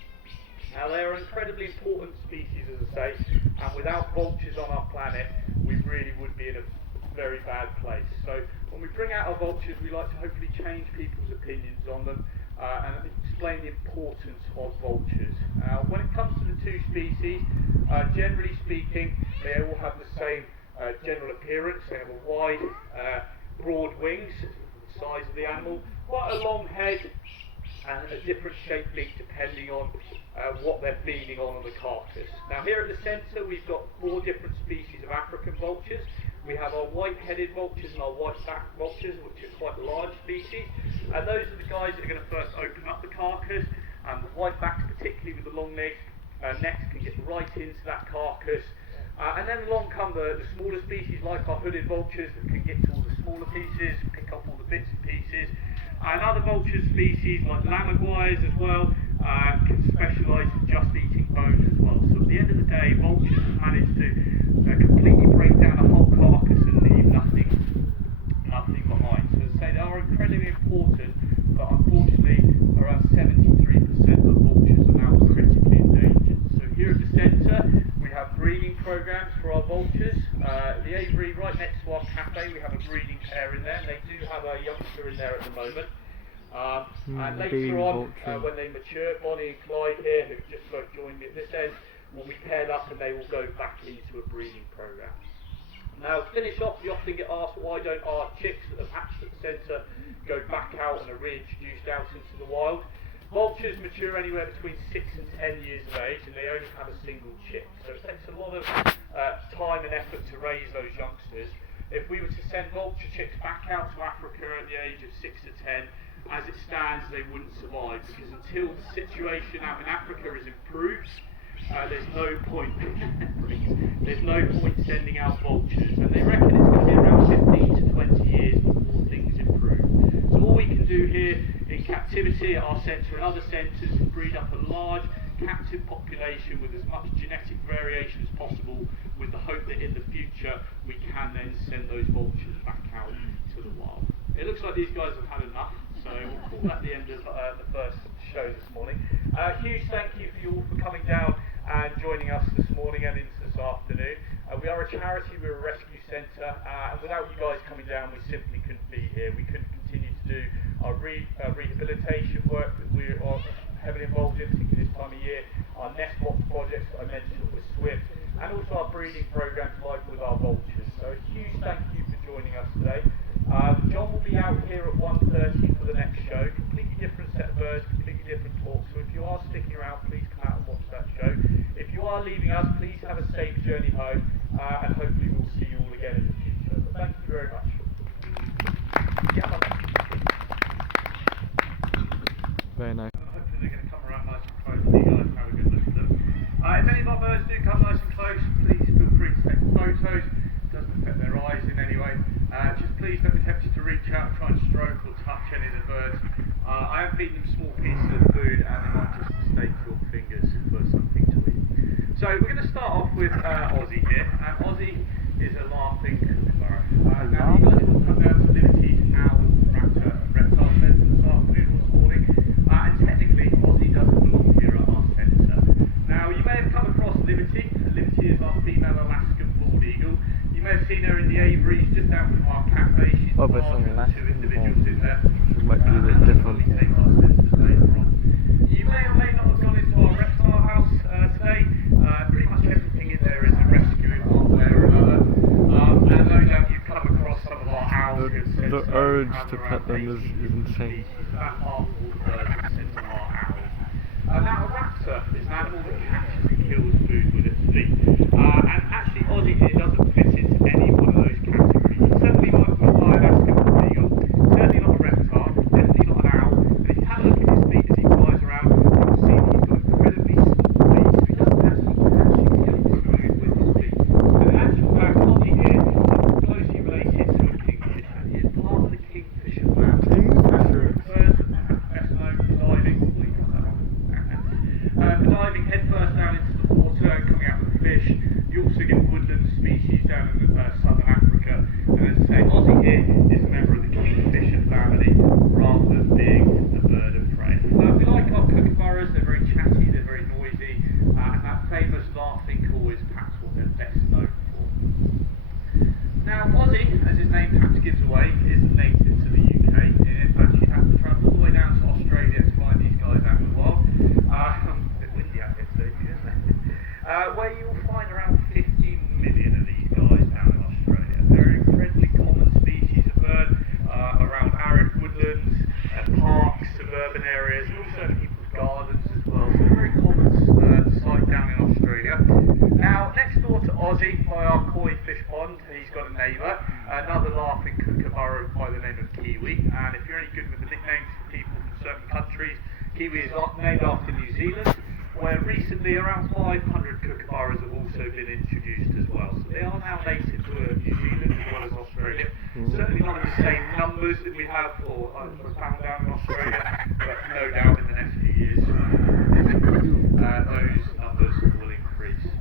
Now they are an incredibly important species, as I say, and without vultures on our planet, we really would be in a very bad place. So when we bring out our vultures, we like to hopefully change people's opinions on them and explain the importance of vultures. When it comes to the two species, generally speaking, they all have the same general appearance. They have a wide, broad wings, the size of the animal, quite a long head, and a different shaped beak depending on what they're feeding on the carcass. Now here at the centre we've got 4 different species of African vultures. We have our white-headed vultures and our white-backed vultures, which are quite large species, and those are the guys that are going to first open up the carcass, and the white-backs, particularly with the long legs, necks, can get right into that carcass. And then along come the smaller species like our hooded vultures that can get to all the smaller pieces, pick up all the bits and pieces. And other vulture species like lammergwires as well can specialise in just eating bones as well. So at the end of the day, vultures have managed to completely break down a whole carcass and leave nothing behind. So as I say, they are incredibly important, but unfortunately around 73% programs for our vultures. The aviary right next to our cafe, we have a breeding pair in there, and they do have a youngster in there at the moment. And later on, when they mature, Bonnie and Clyde here, who just joined me at this end, will be paired up and they will go back into a breeding program. Now, to finish off, we often get asked, why don't our chicks that have hatched at the centre go back out and are reintroduced out into the wild? Vultures mature anywhere between 6 and 10 years of age, and they only have a single chick. So it takes a lot of time and effort to raise those youngsters. If we were to send vulture chicks back out to Africa at the age of 6 to 10, as it stands, they wouldn't survive, because until the situation out in Africa is improved, there's no point sending out vultures, and they reckon it's going to be around 15 to 20 years before things improve. So all we can do here in captivity at our centre and other centres is breed up a large captive population with as much genetic variation as possible, with the hope that in the future we can then send those vultures back out to the wild. It looks like these guys have had enough, so we'll call that the end of the first show this morning. Huge thank you for you all for coming down and joining us this morning and into this afternoon. We are a charity, we're a rescue centre, and without you guys coming down, we simply couldn't be here. We couldn't continue to do our rehabilitation work that we are heavily involved in, particularly this time of year, our nest box projects that I mentioned with Swift, and also our breeding programs like with our vultures. So a huge thank you for joining us today. John will be out here at 1:30 for the next show. Completely different set of birds, completely different talk. So if you are sticking around, please come out and watch that show. If you are leaving us, please have a safe journey home, and hopefully we'll see you all again in the future. But thank you very much. Very nice. Hopefully they're going to come around nice and close for you guys and have a good look at them. If any of our birds do come nice and close, please feel free to take photos. It doesn't affect their eyes in any way. Just please don't be tempted to reach out and try and stroke or touch any of the birds. I am feeding them small pieces of food, and they might just mistake your fingers for something to eat. So we're going to start off with Ozzy here, and Ozzy is a laughing kookaburra. Now you guys will come down to Liberty's owl, Raptor, reptile centre this afternoon or this morning, and technically Ozzy doesn't belong here at our centre. Now you may have come across Liberty. Liberty is our female Alaskan bald eagle. You may have seen her in the aviaries just out from our cafe. She's Oh, but large some with two individuals in there. It might be a bit different. You may or may not have gone into our reptile house today. Pretty much everything in there is a rescue in one way or another. And no doubt you've come across some of our owls. The urge to pet them is insane. That half all the birds that sent to our owls. Now a raptor is an animal that catches and kills food with its feet. And actually Ozzy here doesn't fit into any one of those categories. He's certainly not a Alaskan bald eagle, certainly not a reptile, definitely not an owl. And if you have a look at his feet as he flies around, you'll see that he's got incredibly small feet. So he doesn't actually catch and kill food with his feet. And in actual fact, Ozzy here is closely related to a kingfisher. He is part of the kingfisher family. Best known for diving. Diving headfirst down into the water and coming out with fish. You also get woodland species down in southern Africa. And as I say, Ozzy here is a member of the kingfisher family rather than being a bird of prey. We like our kookaburras, they're very chatty, they're very noisy, and that famous laughing call is perhaps what they're best known for. Now Ozzy, as his name perhaps gives away, isn't native to the UK. In fact, you have to travel all the way down to Australia to find these guys out in the wild. Where you will find around 50 million of these guys down in Australia. They're an incredibly common species of bird around arid woodlands, parks, suburban areas, and also in people's gardens as well. So a very common sight down in Australia. Now, next door to Ozzy, by our koi fish pond, he's got a neighbour, another laughing kookaburra by the name of Kiwi. And if you're any good with the nicknames for people from certain countries, Kiwi is named after New Zealand, where recently around 500 kookaburras have also been introduced as well. So they are now native to New Zealand as well as Australia. Certainly not in the same numbers that we have or found down in Australia, but no doubt in the next few years those numbers will increase.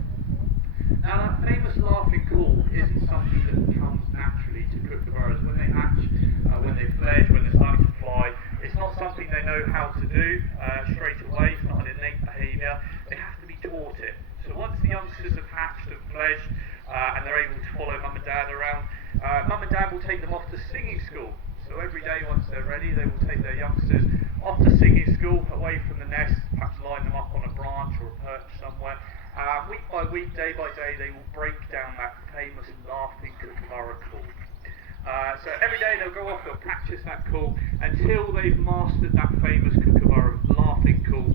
Now that famous laughing call isn't something that comes naturally to kookaburras when they hatch, when they fledge, when they're starting to fly. It's not something they know how to do straight away. It's not an innate behaviour. They have to be taught it. So once the the youngsters have hatched and fledged, and they're able to follow mum and dad around, mum and dad will take them off to singing school. So every day once they're ready, they will take their youngsters off to singing school, away from the nest, perhaps line them up on a branch or a perch somewhere. Week by week, day by day, they will break down that famous laughing kookaburra call. So every day they'll go off, they'll practice that call until they've mastered that famous kookaburra laughing call,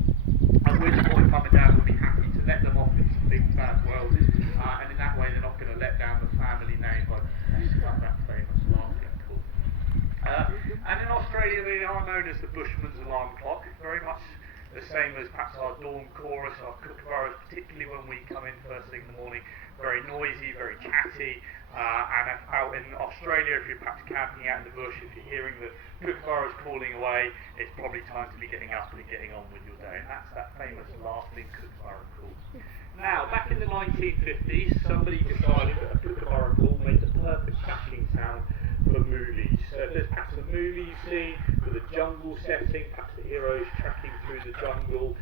at which point mum and dad will be happy to let them off into the big bad world, and in that way they're not going to let down the family name by messing up that famous laughing call. And in Australia they are known as the Bushman's alarm clock, very much the same as perhaps our dawn chorus, our kookaburras, particularly when we come in first thing in the morning, very noisy, very chatty, and out in Australia, if you're perhaps camping out in the bush, if you're hearing the kookaburras calling away, it's probably time to be getting up and getting on with your day, and that's that famous laughing kookaburra call. Now, back in the 1950s, somebody decided that a kookaburra call made the perfect catching sound for movies. So if there's perhaps a movie you see with a jungle setting, perhaps the heroes trekking through the jungle,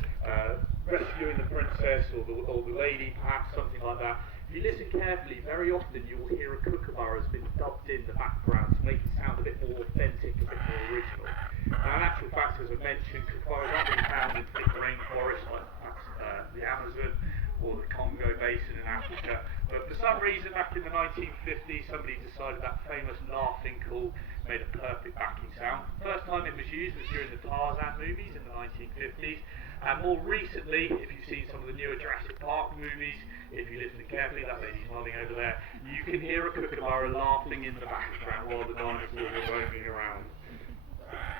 rescuing the princess or the lady, perhaps something like that. If you listen carefully, very often you will hear a kookaburra has been dubbed in the background to make it sound a bit more authentic, a bit more original. Now, in actual fact, as I mentioned, kookaburras are being found in thick rainforests like perhaps the Amazon or the Congo Basin in Africa, but for some reason back in the 1950s somebody decided that famous laughing call made a perfect backing sound. First time it was used was during the Tarzan movies in the 1950s, and more recently, if you've seen some of the newer Jurassic Park movies, if you listen carefully, that lady's nodding over there, you can hear a kookaburra laughing in the background while the dinosaurs are roaming around.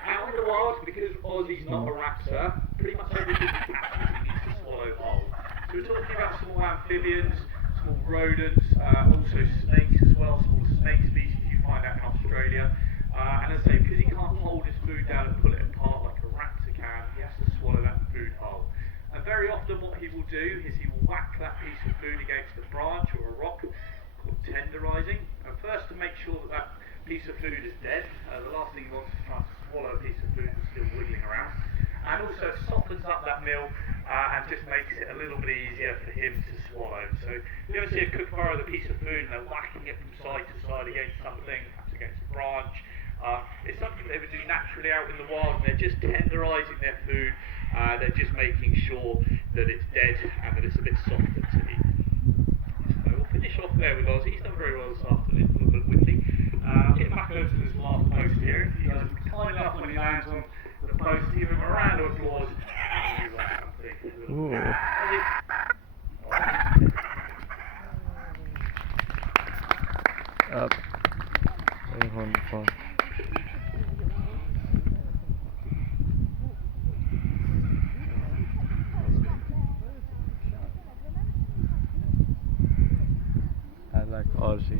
Out in the wild, because Ozzy's not a raptor, pretty much everything he catches he needs to swallow whole. So we're talking about small amphibians, small rodents, also snakes as well, small snake species you find out in Australia. And as I say, because he can't hold his food down and pull it apart like a raptor can, he has to swallow that food whole. And very often what he will do is he will whack that piece of food against a branch or a rock, called tenderizing. And first, to make sure that that piece of food is dead, the last thing he wants is to try to swallow a piece of food that's still wiggling around. And also softens up that meal and just makes it a little bit easier for him to swallow. So if you ever see a kookaburra with a piece of food and they're whacking it from side to side against something, perhaps against a branch, it's something they would do naturally out in the wild, and they're just tenderizing their food, they're just making sure that it's dead and that it's a bit softer to eat. So we'll finish off there with Ozzy. He's done very well this afternoon, a little bit windy. Getting back over to this last post here, if you guys would be kind enough when he lands on the post, give him a round of applause and do like something. Ooh. Up. Very wonderful. I like Ozzy.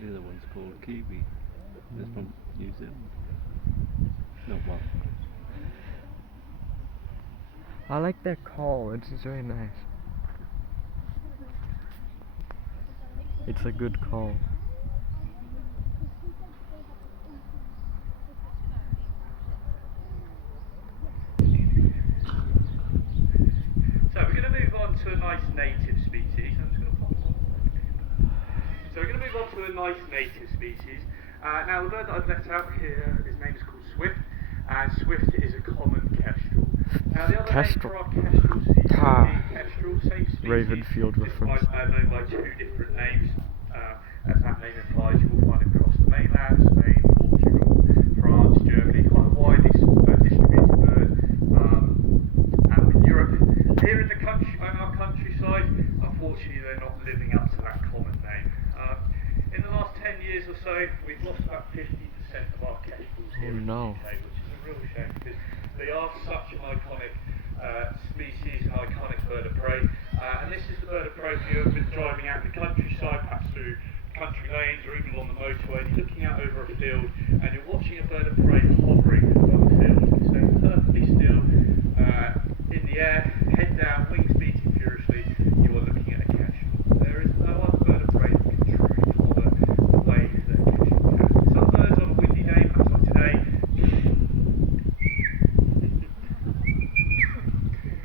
The other one's called Kiwi. This from New Zealand. No, well. I like their call, it's very nice. It's a good call. So we're going to move on to a nice native species. I'm just going to pop on. So we're going to move on to a nice native species. Now the bird that I've left out here, his name is called Swift, and Swift is a common kestrel. Now the other name for our kestrels is kestrel, same species, Ravenfield reference. known by two different names. As that name implies, you will find him across the mainland, Spain, Portugal, France, Germany, quite a widely distributed bird, and in Europe. Here in the country, on our countryside, unfortunately they're not living up to that common name. In the last 10 years or so, we've lost about 50% of our kestrels here in the UK, which is a real shame because they are such an iconic species, an iconic bird of prey. And this is the bird of prey if you've been driving out in the countryside, perhaps through country lanes or even along the motorway, and you're looking out over a field and you're watching a bird of prey hovering above the field. It's staying perfectly still in the air, head down, wings beating furiously. You are looking at a kestrel. There is no other bird of prey that can truly hover the way that a kestrel can. Some birds on a windy day, perhaps like today,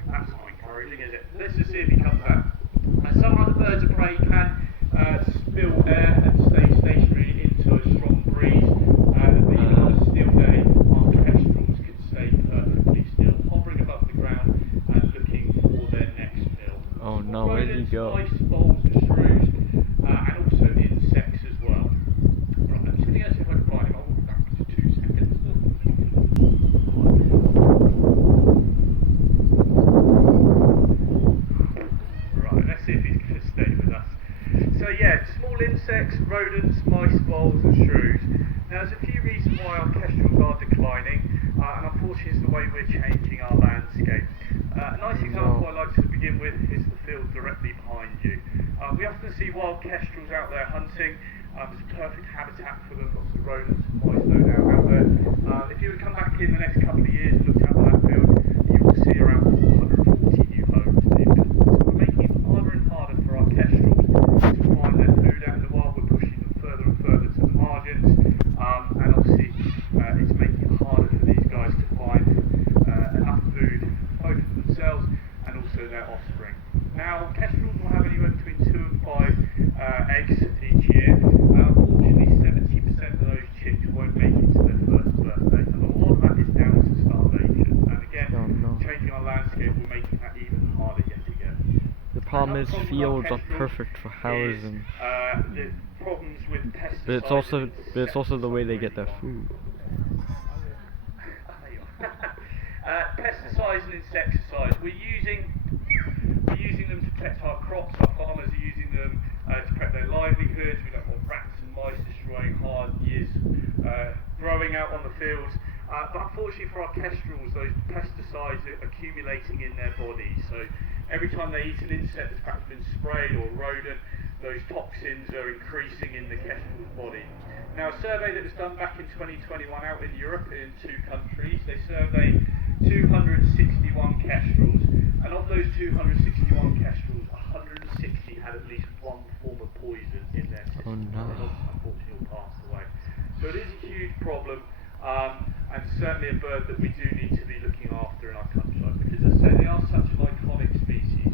that's encouraging, is it? Let's just see if he comes back. Some other birds of prey can spill air and stay stationary into a strong breeze, but even on a still day, our kestrels can stay perfectly still, hovering above the ground and looking for their next meal. Oh no, where did he go? Mice, voles and shrews, and also insects as well. Right, I'm just going to go see if I can find him. I'll be back in 2 seconds. Right, let's see if he's going to stay with us. So yeah, small insects, rodents, mice, voles and shrews. Now there's a few reasons why our kestrels are declining, and unfortunately it's the way we're changing our landscape. A nice example I like to begin with is the field directly behind you. We often see wild kestrels out there hunting. It's a perfect habitat for them, lots of rodents and mice no doubt out there. If you were to come back in the next couple of years and look out at that field, you will see around 440 new homes being built. So we're making it harder and harder for our kestrels to find their food out in the wild. We're pushing them further and further to the margins, and obviously it's making it harder for these guys to find enough food both for themselves and also their offspring. Now kestrels will have anywhere between 2 and 5 eggs each year. Unfortunately 70% of those chicks won't make it to their first birthday, and a lot of that is down to starvation. And again, changing our landscape, we're making that even harder yet again. The problem is fields are perfect for housing. The problems with pesticides. But it's also the way they get their food. Pesticides and insecticides. We're using them to protect our crops. Our farmers are using them to protect their livelihoods. We don't want rats and mice destroying hard years growing out on the fields. But unfortunately for our kestrels, those pesticides are accumulating in their bodies. So every time they eat an insect that's perhaps been sprayed or a rodent, those toxins are increasing in the kestrel's body. Now, a survey that was done back in 2021 out in Europe in 2 countries, they surveyed 261 kestrels, and of those 261 kestrels, 160 had at least one form of poison in their system. Oh no. Unfortunately, all passed away. So it is a huge problem, and certainly a bird that we do need to be looking after in our countryside, because as I say, they are such an iconic species.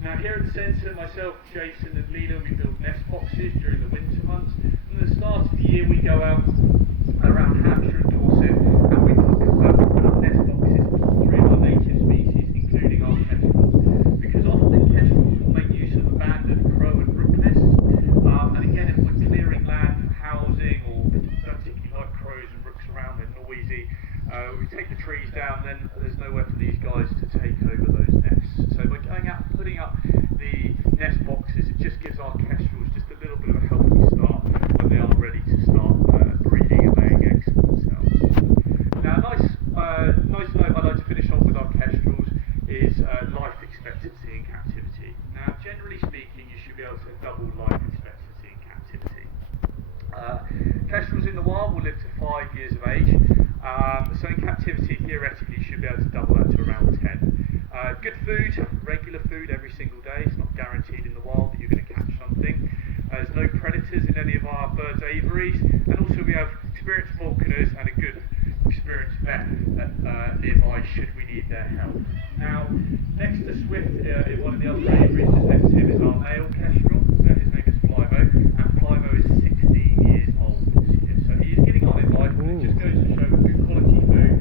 Now here at the centre, myself, Jason and Lena, we build nest boxes during the winter months, and at the start of the year we go out around Hampshire and Dorset, and we put up nest boxes for 3 of our native species, including our kestrels, because often kestrels will make use of abandoned crow and rook nests, and again if we're clearing land for housing, or don't particularly like crows and rooks around, they're noisy, we take the trees down, then there's nowhere for these guys to take over those nests. So by going out and putting up the nest boxes, it just gives our kestrels just a little bit of a helping start when they are ready to start breeding and laying eggs for themselves. Now a nice note I'd like to finish off with our kestrels is life expectancy in captivity. Now generally speaking, you should be able to double life expectancy in captivity. Kestrels in the wild will live to 5 years of age, so in captivity theoretically you should be able to double that to around 10. Good food, regular food every single day. It's not guaranteed in the wild that you're going to catch something. There's no predators in any of our birds' aviaries, and also we have experienced falconers and a good experienced vet nearby should we need their help. Now, next to Swift, in one of the other aviaries just next to him is our male kestrel. His name is Flymo, and Flymo is 16 years old this year. So he is getting on in life, but it just goes to show with good quality food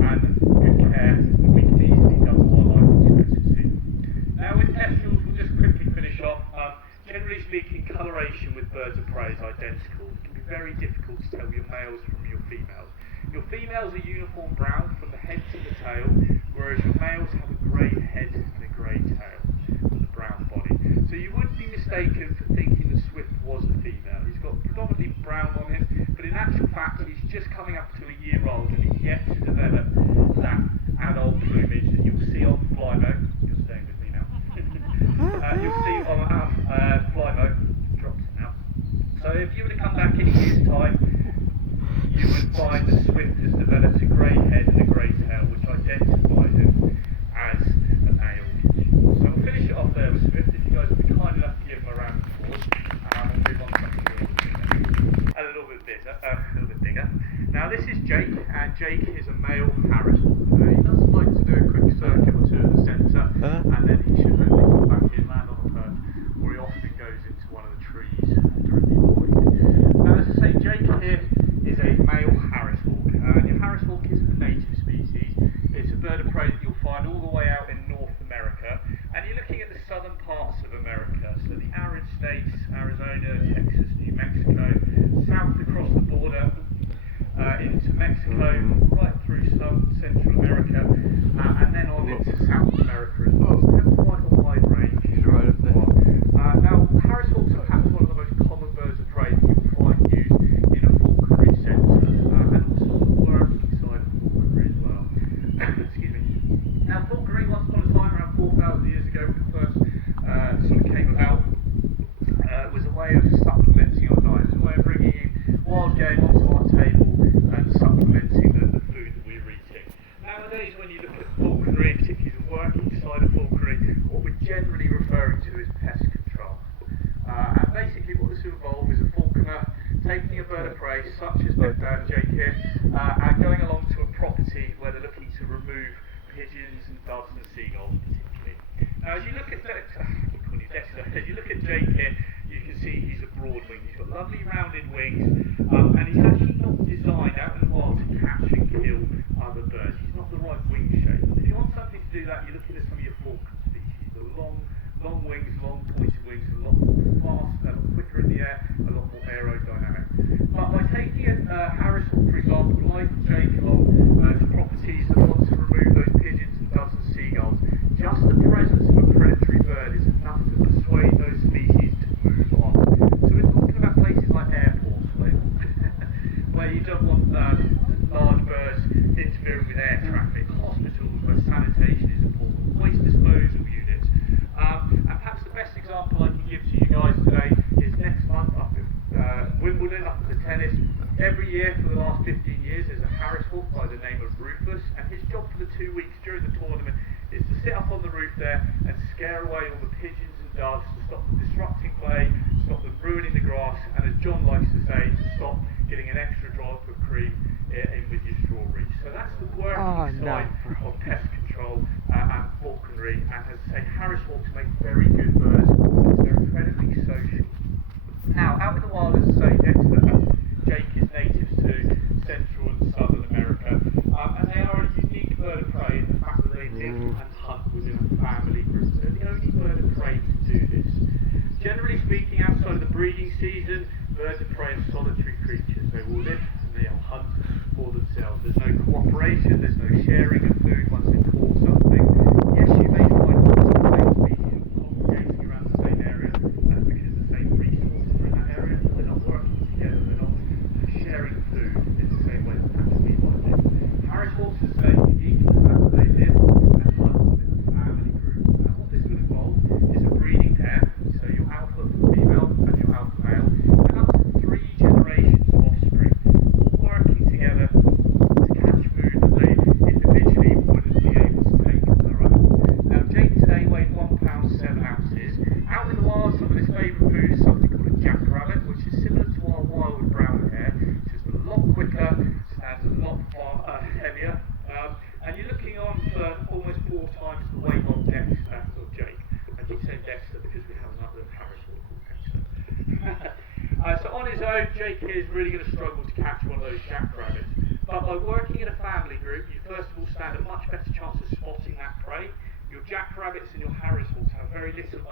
and good care that we can easily double our life expectancy. Now with kestrels, we'll just quickly finish off. Generally speaking, coloration with birds of prey is identical. It can be very difficult to tell your males from your females. Your females are uniform brown from the head to the tail, whereas your males have a grey head and a grey tail with a brown body. So you wouldn't be mistaken for thinking the Swift was a female. He's got predominantly brown on him, but in actual fact he's just coming up to a year old and he's yet to develop that adult plumage that you'll see on Flymo. You're staying with me now. You'll see on Flymo, drops now. So if you were to come back in a year's time, you would find the Swift has developed a grey head and a grey tail, which identifies him as a male. So we'll finish it off there with Swift. If you guys would be kind enough to give him a round of applause, and we'll move on to something a little bit bigger. Now this is Jake, and Jake is a male parrot. He does like to do a quick circuit or two at the centre, 4,000 years ago when it first sort of came about, was a way of supplementing our diet. It was a way of bringing in wild game onto our table and supplementing the food that we were eating. Nowadays, when you look at falconry, particularly the working side of falconry, what we're generally referring to is pest control. And basically what this involves is a falconer taking a bird of prey, such as Jake here, and going along to a property where they're looking to remove pigeons and doves and seagulls particularly. Now as you look at as you look at Jake here, you can see he's a broad wing. He's got lovely rounded wings, and he's actually not designed out in the wild to catch and kill other birds. He's not the right wing shape. If you want something to do that, you're looking at some of your falcon species. The long wings, long pointed wings, a lot more fast, a lot quicker in the air, a lot more aerodynamic. But by taking a Harris hawk, for example, like Jake along to properties that want to remove those pigeons and doves and seagulls, just the presence of a predatory bird is enough to persuade those species to move on. So we're talking about places like airports where you don't want large birds interfering with air traffic, hospitals where sanitation is important, waste disposal units. And perhaps the best example I can give to you guys today is next month up at Wimbledon, up at the tennis. Every year for the last 15 years there's a Harris hawk by the name of Rufus, and his job for the 2 weeks during the tournament is to sit up on the roof there and scare away all the pigeons and doves, to stop them disrupting play, stop them ruining the grass, and as John likes to say, to stop getting an extra drop of cream in with your strawberries. So that's the working side of pest control and falconry, and as I say, Harris hawks make very good birds because they're incredibly social. Now, out in the wild, as I say, Jake is native to Central and Southern America, and they are a unique bird of prey in the fact that they live and hunt within a family group. They're the only bird of prey to do this. Generally speaking, outside of the breeding season, birds of prey are solitary creatures. They will live and they will hunt for themselves. There's no cooperation, there's no sharing of food once they've caught something. Yes, you may find lots of the same species congregating around the same area, that's because the same resources are in that area, but they're not working together, they're not sharing food in the same way that perhaps we might do. Harris hawks are so unique in the fact that they live and hunt within a family group. Now what this will involve is a breeding pair, so your alpha female and your alpha male, and up to 3 generations of offspring, all working together to catch food that they individually wouldn't be able to take on their own. Now Jake today weighed 1 pound 7 ounces. Out in the wild, some of his favourite food is something called a jackrabbit, which is similar to our wild brown hare, just a lot quicker, stands a lot heavier, and you're looking on for almost 4 times the weight of Dexter or Jake. I keep saying Dexter because we have another Harris hawk called Dexter. So on his own, Jake here is really going to struggle to catch one of those jackrabbits. But by working in a family group, you first of all stand a much better chance of spotting that prey. Your jackrabbits and your Harris hawks have very little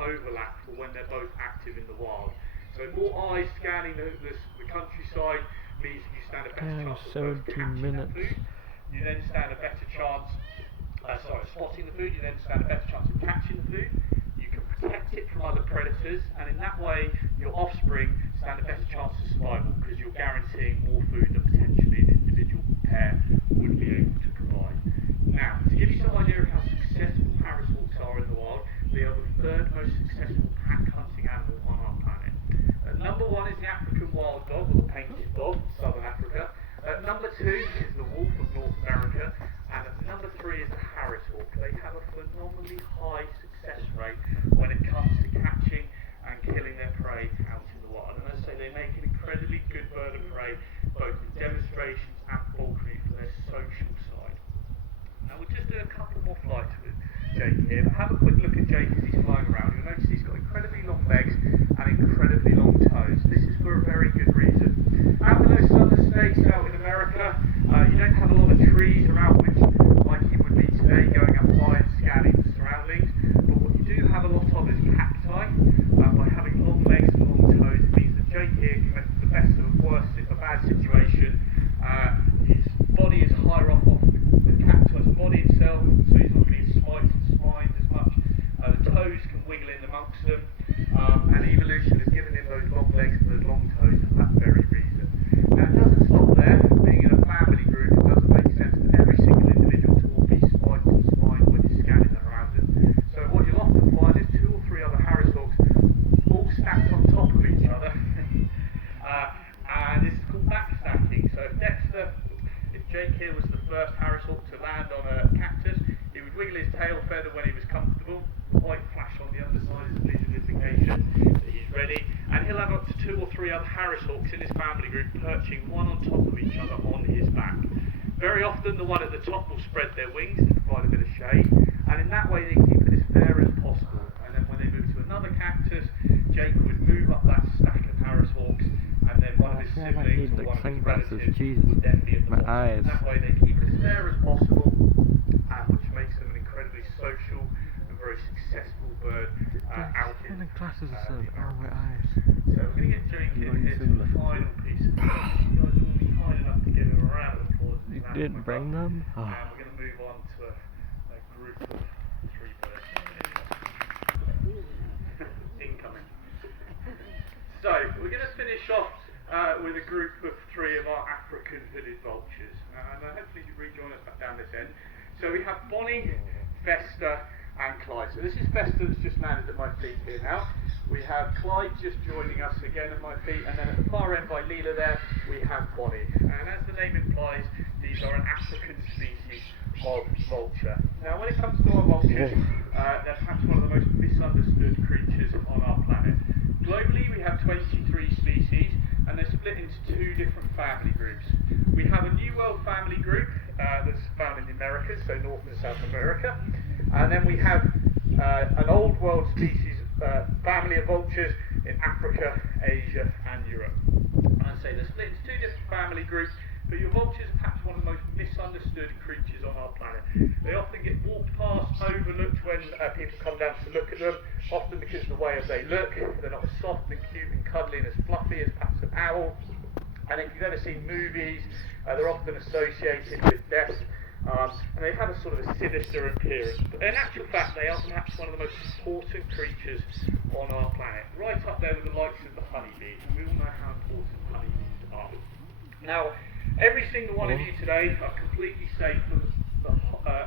overlap for when they're both active in the wild. So more eyes scanning the countryside means you stand a better chance of catching that food. You then stand a better chance, spotting the food. You then stand a better chance of catching the food. You can protect it from other predators, and in that way, your offspring stand a better chance of survival because you're guaranteeing more food than potentially an individual pair would be able to provide. Now, to give you some idea of how successful Harris hawks are in the wild, they are the 3rd most successful pack hunting animal on our planet. Number 1 is the African wild dog, or the painted dog, Southern Africa. Number 2 is the wolf of North America, and number 3 is the Harris hawk. They have a phenomenally high success rate when it comes to catching and killing their prey out in the wild. And as I say, they make an incredibly good bird of prey, both in demonstrations and falconry for their social side. Now we'll just do a couple more flights with Jake here. But have a quick look at Jake as he's flying around. You'll notice he's got incredibly long legs and incredibly long toes. This is for a very good reason. Out in those southern states out in America, you don't have a lot of trees around which, like you would be today, going up high and scanning the surroundings. But what you do have a lot of is cacti. By having long legs and long toes, it means that Jake here can make the best of a bad situation. His body is higher up off the cactus body itself, so he's not going to get spiked and spined as much. The toes feather when he was comfortable. The white flash on the underside is a visual indication that he's ready. And he'll have up to 2 or 3 other Harris hawks in his family group perching one on top of each other on his back. Very often the one at the top will spread their wings to provide a bit of shade, and in that way they keep it as fair as possible. And then when they move to another cactus, Jake would move up that stack of Harris hawks, and then one of his I might siblings need, or like, one of his sunglasses. relatives Jesus. would then be at the My bottom. eyes. And that way they keep it as fair as possible, which makes them an incredibly social and very successful bird out in The glasses are so. the Oh, my Americas. eyes. So we're going to get Jake You're in not here to using the glasses. final piece of the You guys will be kind enough to give him a round of applause. as he You lands didn't back bring up. them? And Oh. we're going to move on to a group of 3 birds. Incoming. So we're going to finish off with a group of 3 of our African hooded vultures. And hopefully you rejoin us back down this end. So we have Bonnie, Vesta and Clyde. So this is Vesta that's just landed at my feet here now. We have Clyde just joining us again at my feet, and then at the far end by Leela there we have Bonnie. And as the name implies, these are an African species of vulture. Now when it comes to our vultures, they're perhaps one of the most misunderstood creatures on our planet. Globally we have 23 species, and they're split into 2 different family groups. We have a New World family group that's found in the Americas, so North and South America, and then we have an Old World species family of vultures in Africa, Asia and Europe. And I say they're split into 2 different family groups, but your vultures are perhaps one of the most misunderstood creatures on our planet. They often get walked past, overlooked when people come down to look at them, often because of the way they look. They're not as soft and cute and cuddly and as fluffy as perhaps an owl. And if you've ever seen movies, they're often associated with death, and they have a sort of a sinister appearance. But in actual fact, they are perhaps one of the most important creatures on our planet, right up there with the likes of the honeybees, and we all know how important honeybees are. Now, every single one of you today are completely safe from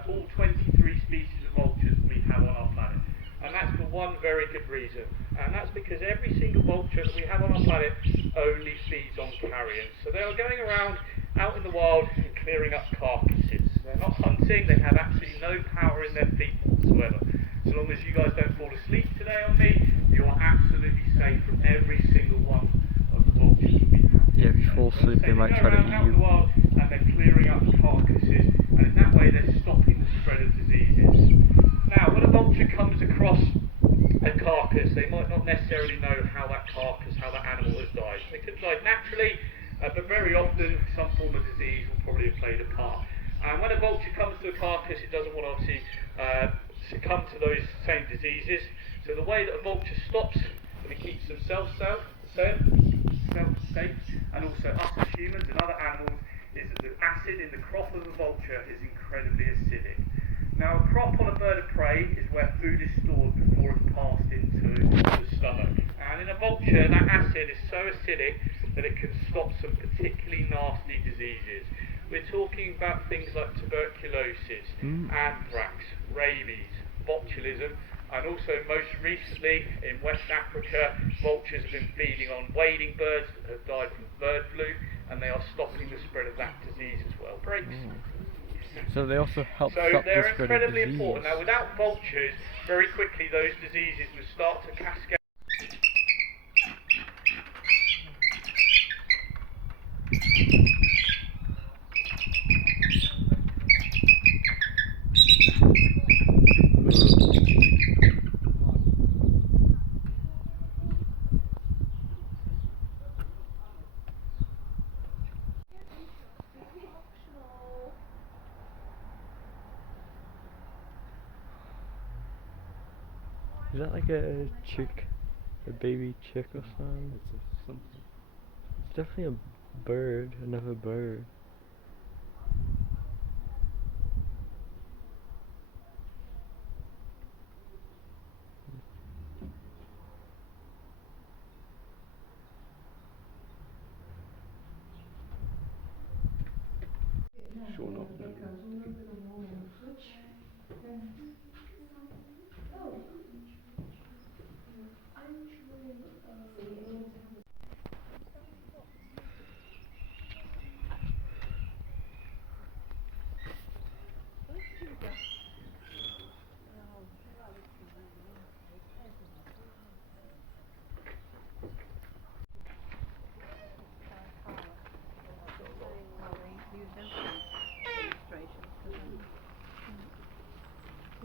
all 23 species of vultures that we have on our planet. And that's for one very good reason. And that's because every single vulture that we have on our planet only feeds on carrion. So they are going around out in the wild and clearing up carcasses. They're not hunting, they have absolutely no power in their feet whatsoever. So long as you guys don't fall asleep today on me, you are absolutely safe from every single one of the vultures that we have. Yeah, if you fall asleep, they might try to eat out in the you. wild and they're clearing up carcasses, and in that way they're stopping the spread of diseases. Now, when a vulture comes across a carcass, they might not necessarily know how that animal has died. It could have died naturally, but very often some form of disease will probably have played a part. And when a vulture comes to a carcass, it doesn't want to obviously succumb to those same diseases. So the way that a vulture stops and it keeps themselves safe, and also us as humans and other animals, is that the acid in the crop of the vulture is incredibly acidic. Now, a crop on a bird of prey is where food is stored before it's passed into the stomach. And in a vulture, that acid is so acidic that it can stop some particularly nasty diseases. We're talking about things like tuberculosis, anthrax, rabies, botulism, and also most recently in West Africa, vultures have been feeding on wading birds that have died from bird flu, and they are stopping the spread of that disease as well. Breaks. So they also help So stop the they're spread of incredibly disease. important. Now, without vultures, very quickly those diseases would start to cascade. Is that like a chick? A baby chick or something? It's something. It's definitely a bird, another bird. Sure enough.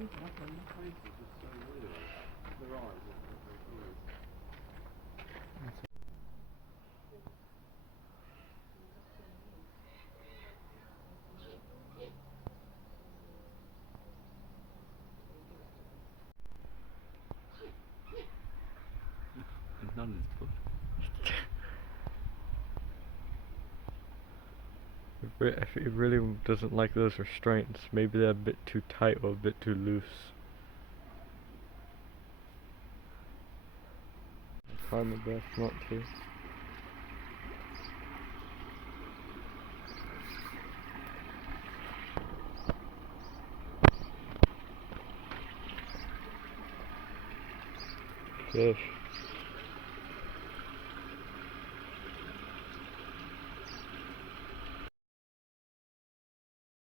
It's not his foot. If he really doesn't like those restraints, maybe they're a bit too tight or a bit too loose. I try my best not to. Fish.